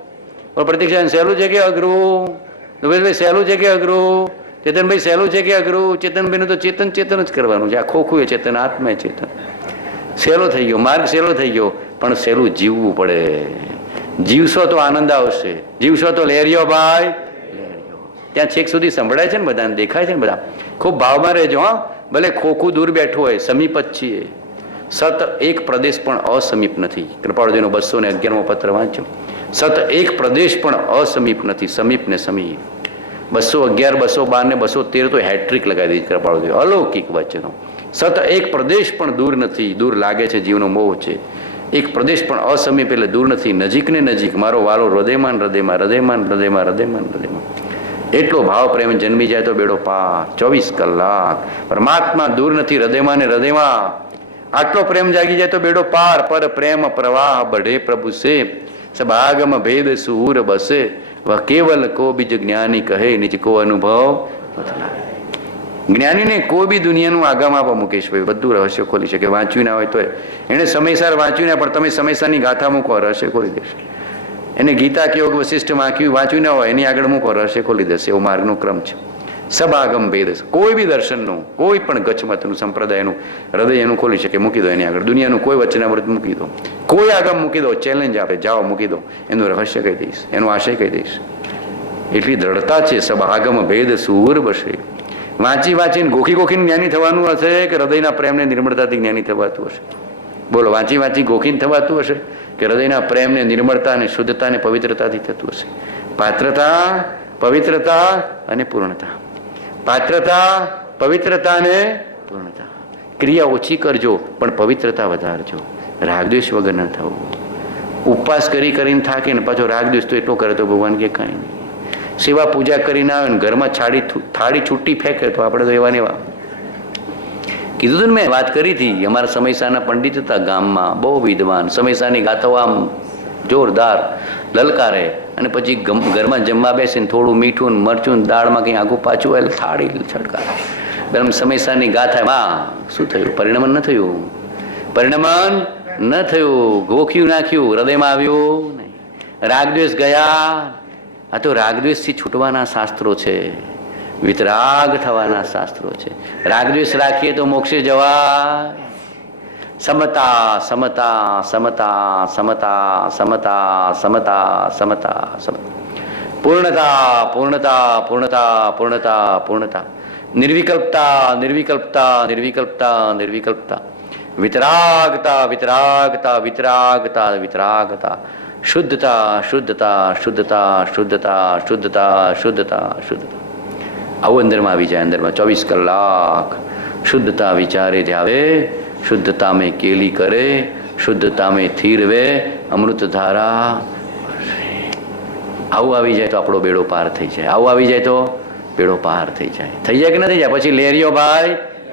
બોલો પ્રતિક્ષા સહેલું છે કે અઘરું? ભાઈ સહેલું છે કે અઘરું? ચેતનભાઈ સહેલું છે કે અઘરું? ચેતનભાઈ નું તો ચેતન ચેતન જ કરવાનું છે. આ ખોખું એ ચેતન, આત્મા એ ચેતન. સહેલો થઈ ગયો, માર્ગ સહેલો થઈ ગયો, પણ સહેલું જીવવું પડે. જીવશો તો આનંદ આવશે, જીવશો તો લહેરિયો ભાઈ લહેરિયો. ત્યાં છેક સુધી સંભળાય છે ને, બધાને દેખાય છે ને, બધા ખૂબ ભાવમાં રહેજો. હા, ભલે ખોખું દૂર બેઠું હોય, સમીપ જ છીએ. સત એક પ્રદેશ પણ અસમીપ નથી. કૃપાળુજીનો 211મો પત્ર વાંચ્યો. સત એક પ્રદેશ પણ અસમીપ નથી, સમીપ ને સમીપ. 211, 212 ને 213 તો હેટ્રિક લગાવી દીધી કૃપાળુજી. અલૌકિક વચનો. સત એક પ્રદેશ પણ દૂર નથી. દૂર લાગે છે, જીવનો મોહ છે. એક પ્રદેશ પણ અસમીપ એટલે દૂર નથી, નજીક ને નજીક. મારો વાલો હૃદયમાન હૃદયમાં, હૃદયમાન હૃદયમાં, હૃદયમાન હૃદયમાં. એટલો ભાવ પ્રેમ જન્મી જાય તો બેડો પાર. 24 કલાક પરમાત્મા દૂર નથી, હૃદયમાં ને હૃદયમાં. આટલો પ્રેમ જાગી જાય તો બેડો પાર. પર પ્રેમ પ્રવાહ બઢે પ્રભુ સે, સભાગમ ભેદ સુર બસે. વહ કેવલ કો બીજ જ્ઞાની કહે, નિજ કો અનુભવ બતલાય. જ્ઞાનીને કોઈ બી દુનિયાનું આગામ આપો મુકેશભાઈ, બધું રહસ્ય ખોલી શકે. વાંચ્યું ના હોય તો એને સમયસર વાંચ્યું ના, પણ તમે સમયસરની ગાથા મૂકો, રહસ્ય ખોલી દેશે. એને ગીતા કે યોગ વશિષ્ઠ વાંચ્યું ના હોય, એની આગળ મૂકો, રહસ્ય ખોલી દેશે. એવો માર્ગનો ક્રમ છે. સબાગમ ભેદ, કોઈ બી દર્શનનું, કોઈ પણ ગચ્છમતનું, સંપ્રદાયનું હૃદય એનું ખોલી શકે. મૂકી દો એની આગળ. દુનિયાનું કોઈ વચનામૃત મૂકી દો, કોઈ આગમ મૂકી દો, ચેલેન્જ આપે, જાઓ મૂકી દો. એનું રહસ્ય કહી દઈશ, એનો આશય કહી દઈશ. એટલી દ્રઢતા છે. સબાગમ ભેદ સુર બસે. વાંચી વાંચીને ગોખી ગોખીને જ્ઞાની થવાનું હશે કે હૃદયના પ્રેમને નિર્મળતાથી જ્ઞાની થવાતું હશે? બોલો, વાંચી વાંચી ગોખીને થવાતું હશે કે હૃદયના પ્રેમને નિર્મળતા અને શુદ્ધતા અને પવિત્રતાથી થતું હશે? પાત્રતા, પવિત્રતા અને પૂર્ણતા. પાત્રતા, પવિત્રતા અને પૂર્ણતા. ક્રિયા ઓછી કરજો પણ પવિત્રતા વધારજો. રાગદ્વેષ વગર ન થવું. ઉપવાસ કરીને થાકીને પાછો રાગદ્વેષ તો એટલો કરે તો ભગવાન કે કાંઈ નહીં. સેવા પૂજા કરીને આવે ને ઘરમાં થાળી છૂટી ફેંકે તો આપણે તો એવા ને એવા. કીધું હતું ને, મેં વાત કરી હતી. અમારા સમયસાના પંડિત હતા ગામમાં, બહુ વિદ્વાન. સમયસાની ગાતો આમ જોરદાર લલકારે, અને પછી ઘરમાં જમવા બેસીને થોડું મીઠું ને મરચું ને દાળમાં કંઈ આગું પાછું હોય એટલે થાળી છટકારે. પેલા સમયસાની ગાથા, હા શું થયું? પરિણમન ન થયું, પરિણમન ન થયું. ગોખ્યું નાખ્યું, હૃદયમાં આવ્યું નહીં. રાગદ્વેષ ગયા. આ તો રાગદ્વેષથી છૂટવાના શાસ્ત્રો છે, વિતરાગ થવાના શાસ્ત્રો છે. રાગદ્વેષ રાખીએ તો મોક્ષે જવાય. સમતા, સમતા, સમતા, સમતા, સમતા, સમતા, સમતા, સમતા. પૂર્ણતા, પૂર્ણતા, પૂર્ણતા, પૂર્ણતા, પૂર્ણતા. નિર્વિકલ્પતા, નિર્વિકલ્પતા, નિર્વિકલ્પતા, નિર્વિકલ્પતા. વિતરાગતા, વિતરાગતા, વિતરાગતા, વિતરાગતા. શુદ્ધતા, શુદ્ધતા, શુદ્ધતા, શુદ્ધતા, શુદ્ધતા, શુદ્ધતા, શુદ્ધતા. આવું અંદરમાં આવી જાય. અંદરમાં 24 કલાક શુદ્ધતા વિચારે ધ્યાવે, શુદ્ધતા મેં કેલી કરે, શુદ્ધતા મેં થીરવે, અમૃત ધારા. આવું આવી જાય તો આપણો બેડો પાર થઈ જાય, આવું આવી જાય તો બેડો પાર થઈ જાય. થઈ જાય કે ન થઈ જાય? પછી લેરિયો ભાઈ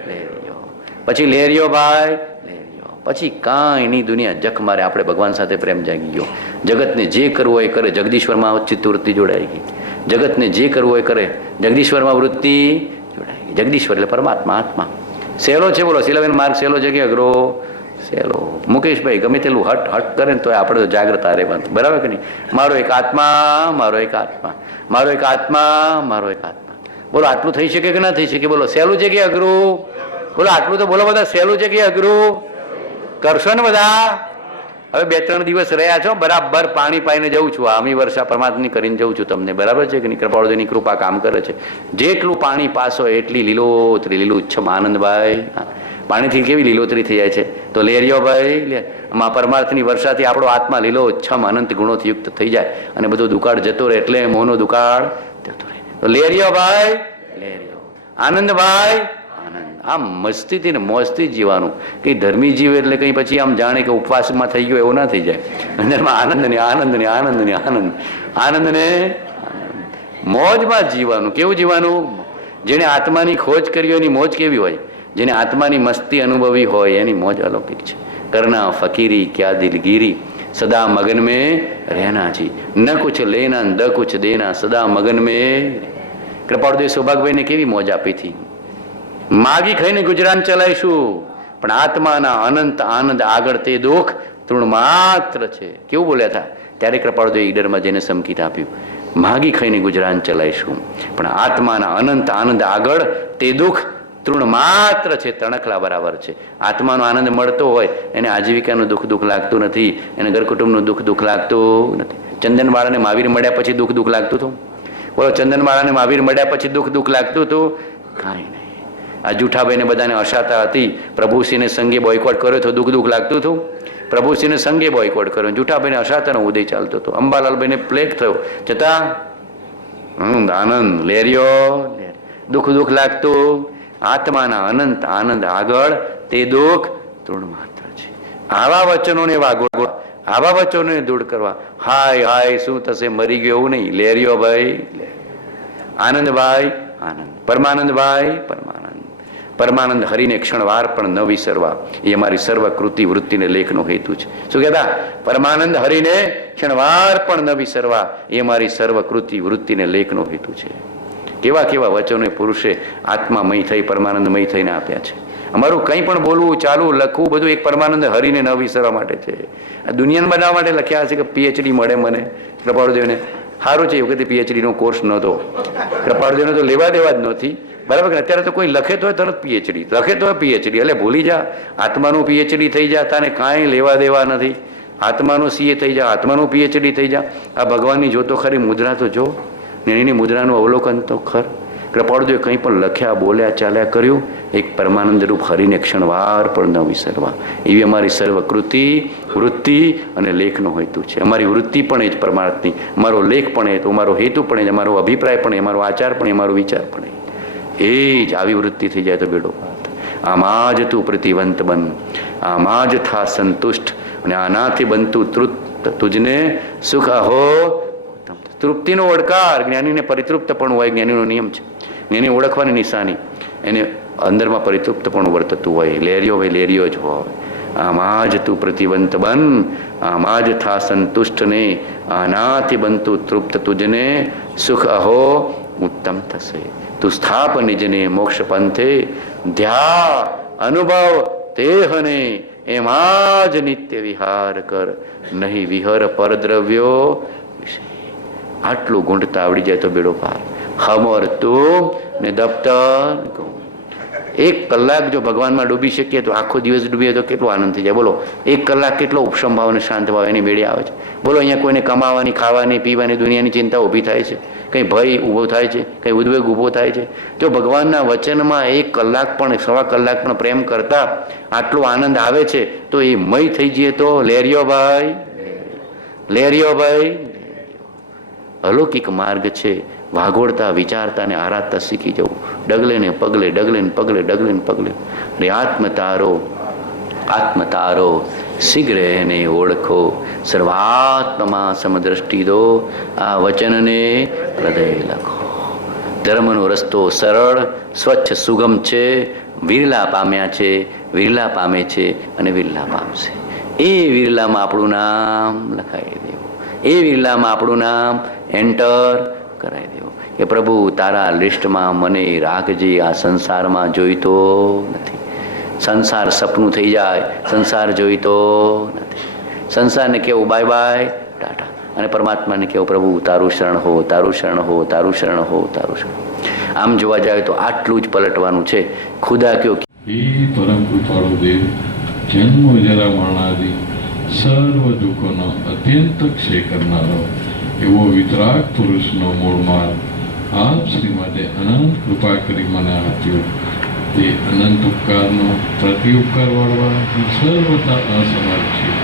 લેરિયો, પછી લેરિયો ભાઈ લેરિયો, પછી કાંઈ નહીં, દુનિયા જખ મારે. આપણે ભગવાન સાથે પ્રેમ જાગી ગયો. જગતને જે કરવું હોય કરે. જગદીશ્વરમાં ચિત્તવૃત્તિ જોડાઈ ગઈ. જગતને જે કરવું હોય કરે. જગદીશ્વરમાં વૃત્તિ જોડાઈ ગઈ. જગદીશ્વર એટલે પરમાત્મા, આત્મા. સહેલો છે બોલો, સિલાવેન માર્ગ સહેલો છે કે અઘરો? સહેલો. મુકેશભાઈ ગમે તેટલું હટ હટ કરે ને તો આપણે તો જાગ્રતા રહેવાનું, બરાબર કે નહીં? મારો એક આત્મા, મારો એક આત્મા, મારો એક આત્મા, મારો એક આત્મા. બોલો આટલું થઈ શકે કે ના થઈ શકે? બોલો સહેલું છે કે અઘરું? બોલો આટલું તો બોલો બધા, સહેલું છે કે અઘરું? કરશો ને બધા? હવે 2-3 દિવસ રહ્યા છો, બરાબર પાણી પાઈને જઉં છું. આમી વર્ષા પરમાત્માની કરીને જઉં છું તમને, બરાબર છે કે નહીં? કૃપાળુદેવની કૃપા કામ કરે છે. જેટલું પાણી પાસો એટલી લીલોતરી, લીલુંછમ. આનંદભાઈ, પાણીથી કેવી લીલોતરી થઈ જાય છે. તો લેરિયો ભાઈ, આમાં પરમાર્થની વર્ષાથી આપણો આત્મા લીલોછમ અનંત ગુણોથી યુક્ત થઈ જાય અને બધો દુકાળ જતો રહે. એટલે મોહનો દુકાળ જતો રહે. તો લેરિયો ભાઈ લેરિયો, આનંદભાઈ આનંદ. આમ મસ્તીથી ને મોજથી જીવાનું. કંઈ ધર્મી જીવ એટલે કંઈ પછી આમ જાણે કે ઉપવાસમાં થઈ ગયો એવું ના થઈ જાય. અંદરમાં આનંદ ને આનંદ ને આનંદ ને આનંદ, આનંદ ને મોજમાં જીવાનું. કેવું જીવાનું? જેને આત્માની ખોજ કરી હોય એની મોજ કેવી હોય? જેને આત્માની મસ્તી અનુભવી હોય એની મોજ અલૌકિક છે. કરના ફકીરી ક્યા દિલગીરી, સદા મગન में रहना જી, ન કુછ લેના ન કુછ દેના, સદા મગન में. કૃપાળુદેવ સૌભાગભાઈને કેવી મોજ આપી હતી. માગી ખાઈને ગુજરાન ચલાવીશું, પણ આત્માના અનંત આનંદ આગળ તે દુઃખ તૃણ માત્ર છે. કેવું બોલ્યા હતા ત્યારે કૃપાળુદેવ ઈડરમાં જઈને સંકેત આપ્યું. માગી ખાઈને ગુજરાન ચલાવીશું, પણ આત્માના અનંત આનંદ આગળ તે દુઃખ તૃણ માત્ર છે. તણખલા બરાબર છે. આત્માનો આનંદ મળતો હોય એને આજીવિકાનું દુઃખ લાગતું નથી, એને ઘર કુટુંબનું દુઃખ લાગતું નથી. ચંદનવાળાને મહાવીર મળ્યા પછી દુઃખ લાગતું હતું? બોલો, ચંદનવાળાને મહાવીર મળ્યા પછી દુઃખ લાગતું હતું? કાંઈ નહીં. આ જૂઠાભાઈને બધાને અશાતા હતી, પ્રભુસિંહને સંગે બોયકોટ કર્યો તો દુઃખ લાગતું હતું? પ્રભુસિંહને સંગે બોયકોટ કર્યો, જૂઠાભાઈને અશાતાનો ઉદય ચાલતો હતો. અંબાલાલભાઈને પ્લેગ થયો છતાં આનંદ લેરિયો, દુઃખ લાગતું. આત્માના અનંત આનંદ આગળ તે દુઃખ તૃણ માત્ર છે. આવા વચનોને વાગોળવા, આવા વચનોને દૂર કરવા. હાય હાય શું થશે, મરી ગયો એવું નહીં. લેરિયો ભાઈ આનંદભાઈ આનંદ, પરમાનંદભાઈ પરમાનંદ. પરમાનંદ હરિને ક્ષણવાર પણ ન વિસરવા એ અમારી સર્વકૃતિ વૃત્તિને લેખનો હેતુ છે. શું કહેતા? પરમાનંદ હરિને ક્ષણવાર પણ ન વિસરવા એ અમારી સર્વકૃતિ વૃત્તિને લેખનો હેતુ છે. કેવા કેવા વચનો પુરુષે આત્મામય થઈ પરમાનંદમય થઈને આપ્યા છે. અમારું કંઈ પણ બોલવું, ચાલવું, લખવું બધું એક પરમાનંદ હરિને ન વિસરવા માટે છે. આ દુનિયાને બનાવવા માટે લખ્યા હશે કે PhD મળે મને. કૃપાળુદેવને સારું છે, એ વખતે PhDનો કોર્સ નહોતો. કૃપાળુદેવને તો લેવા દેવા જ નથી, બરાબર કે? અત્યારે તો કોઈ લખે તો તરત PhD, લખે તો PhD. એટલે ભૂલી જા, આત્માનું PhD થઈ જા, તાને કાંઈ લેવા દેવા નથી. આત્માનું CA થઈ જા, આત્માનું PhD થઈ જા. આ ભગવાનની જોતો ખરી મુદ્રા તો જો, એની મુદ્રાનું અવલોકન તો ખર. કૃપાળુદેવે કંઈ પણ લખ્યા, બોલ્યા, ચાલ્યા કર્યું એક પરમાનંદ રૂપ હરિને ક્ષણવાર પણ ન વિસરવા એવી અમારી સર્વકૃતિ વૃત્તિ અને લેખનો હેતુ છે. અમારી વૃત્તિ પણ એ જ પરમાર્થની, અમારો લેખ પણ એ, તો અમારો હેતુ પણ એ, અમારો અભિપ્રાય પણ એ, અમારો આચાર પણ એ, અમારો વિચાર પણ એ જ. આવી વૃત્તિ થઈ જાય તો બેડો પાર. આમાં જ તું પ્રતિવંત બન, આમાં જ થા સંતુષ્ટ, અને આનાથી બનતું તૃપ્ત, તુજને સુખ અહો. તૃપ્તિનો ઓળકાર જ્ઞાનીને પરિતૃપ્તપણું હોય, જ્ઞાનીનો નિયમ છે. એને ઓળખવાની નિશાની એને અંદરમાં પરિતૃપ્તપણું વર્તતું હોય. લેરિયો ભાઈ લેરિયો જ હોય. આમાં જ તું પ્રતિવંત બન, આમાં જ થા સંતુષ્ટ ને, આનાથી બનતું તૃપ્ત, તુજને સુખ અહો ઉત્તમ થશે. તું સ્થાપ નિજને મોક્ષ પંથે, ધ્યા અનુભવ તેહને, એમાં જ નિત્ય વિહાર કર, નહીં વિહર પરદ્રવ્યો. આટલું ગુંઠતા આવડી જાય તો બેડો પાર. હમર તું ને દફતર. 1 કલાક જો ભગવાનમાં ડૂબી શકીએ તો આખો દિવસ ડૂબીએ તો કેટલો આનંદ થઈ જાય. બોલો 1 કલાક કેટલો ઉપશમ ભાવ અને શાંત ભાવ એની મેળે આવે છે. બોલો અહીંયા કોઈને કમાવાની, ખાવાની, પીવાની, દુનિયાની ચિંતા ઊભી થાય છે, કંઈ ભય ઊભો થાય છે, કંઈ ઉદ્વેગ ઊભો થાય છે. તો ભગવાનના વચનમાં 1 કલાક પણ, 1.25 કલાક પણ પ્રેમ કરતા આટલો આનંદ આવે છે તો એ મય થઈ જઈએ તો લેરિયો ભાઈ લેરિયો ભાઈ. અલૌકિક માર્ગ છે. વાગોળતા, વિચારતા ને આરાધતા શીખી જવું. ડગલે ને પગલે, ડગલે ને પગલે, ડગલે ને પગલે. અરે આત્મતારો, આત્મતારો, શીઘ્ર એને ઓળખો. સર્વાત્મા સમદ્રષ્ટિ દો, આ વચનને હૃદય લખો. ધર્મનો રસ્તો સરળ, સ્વચ્છ, સુગમ છે. વિરલા પામ્યા છે, વિરલા પામે છે અને વિરલા પામશે. એ વિરલામાં આપણું નામ લખાઈ દેવું, એ વિરલામાં આપણું નામ એન્ટર કરાવી દેવું કે પ્રભુ તારા લિસ્ટમાં મને રાખજે. આ સંસારમાં જોઈતો નથી. સંસાર સપનું થઈ જાય, સંસાર જોઈતો નથી. સંસારને કેવું બાય બાય ટાટા, અને પરમાત્માને કેવું પ્રભુ તારું શરણ હો, તારું શરણ હો, તારું શરણ હો, તારું શરણ. આમ જોવા જાય તો આટલું જ પલટવાનું છે. ખુદા કયો હે પરમ કૃપાળુ દેવ, જન્મ જરા મરણાદિ સર્વ દુઃખોનો અત્યંત ક્ષય કરનારો એવો વિતરાગ પુરુષનો મૂળ માર્ગ આપ શ્રી માટે અનંત કૃપા કરી મને આપ્યો. તે અનંત ઉપકારનો પ્રતિઉપકાર વાળવા હું સર્વથા અસમર્થ છું.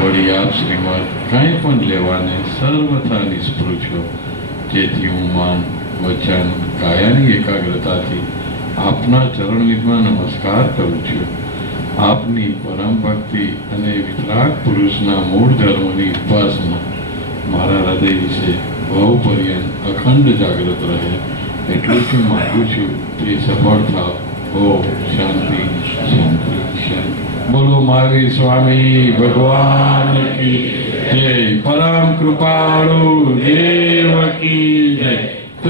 વળી આપ શ્રીમદ કાંઈ પણ લેવાને સર્વથા નિષ્ફળ છો. જેથી હું મન, વચન, કાયાની એકાગ્રતાથી આપના ચરણવિદમાં નમસ્કાર કરું છું. આપની પરમ ભક્તિ અને વિતરાગ પુરુષના મૂળ ધર્મની ઉપાસના મારા હૃદય વિશે ભવપર્યંત અખંડ જાગૃત રહે એટલું જ હું માગું છું. તે સફળ થાવ. ઓમ શાંતિ શાંતિ શાંતિ. બોલો મહાવીર સ્વામી ભગવાન કી જય. પરમ કૃપાળુ દેવ કી જય.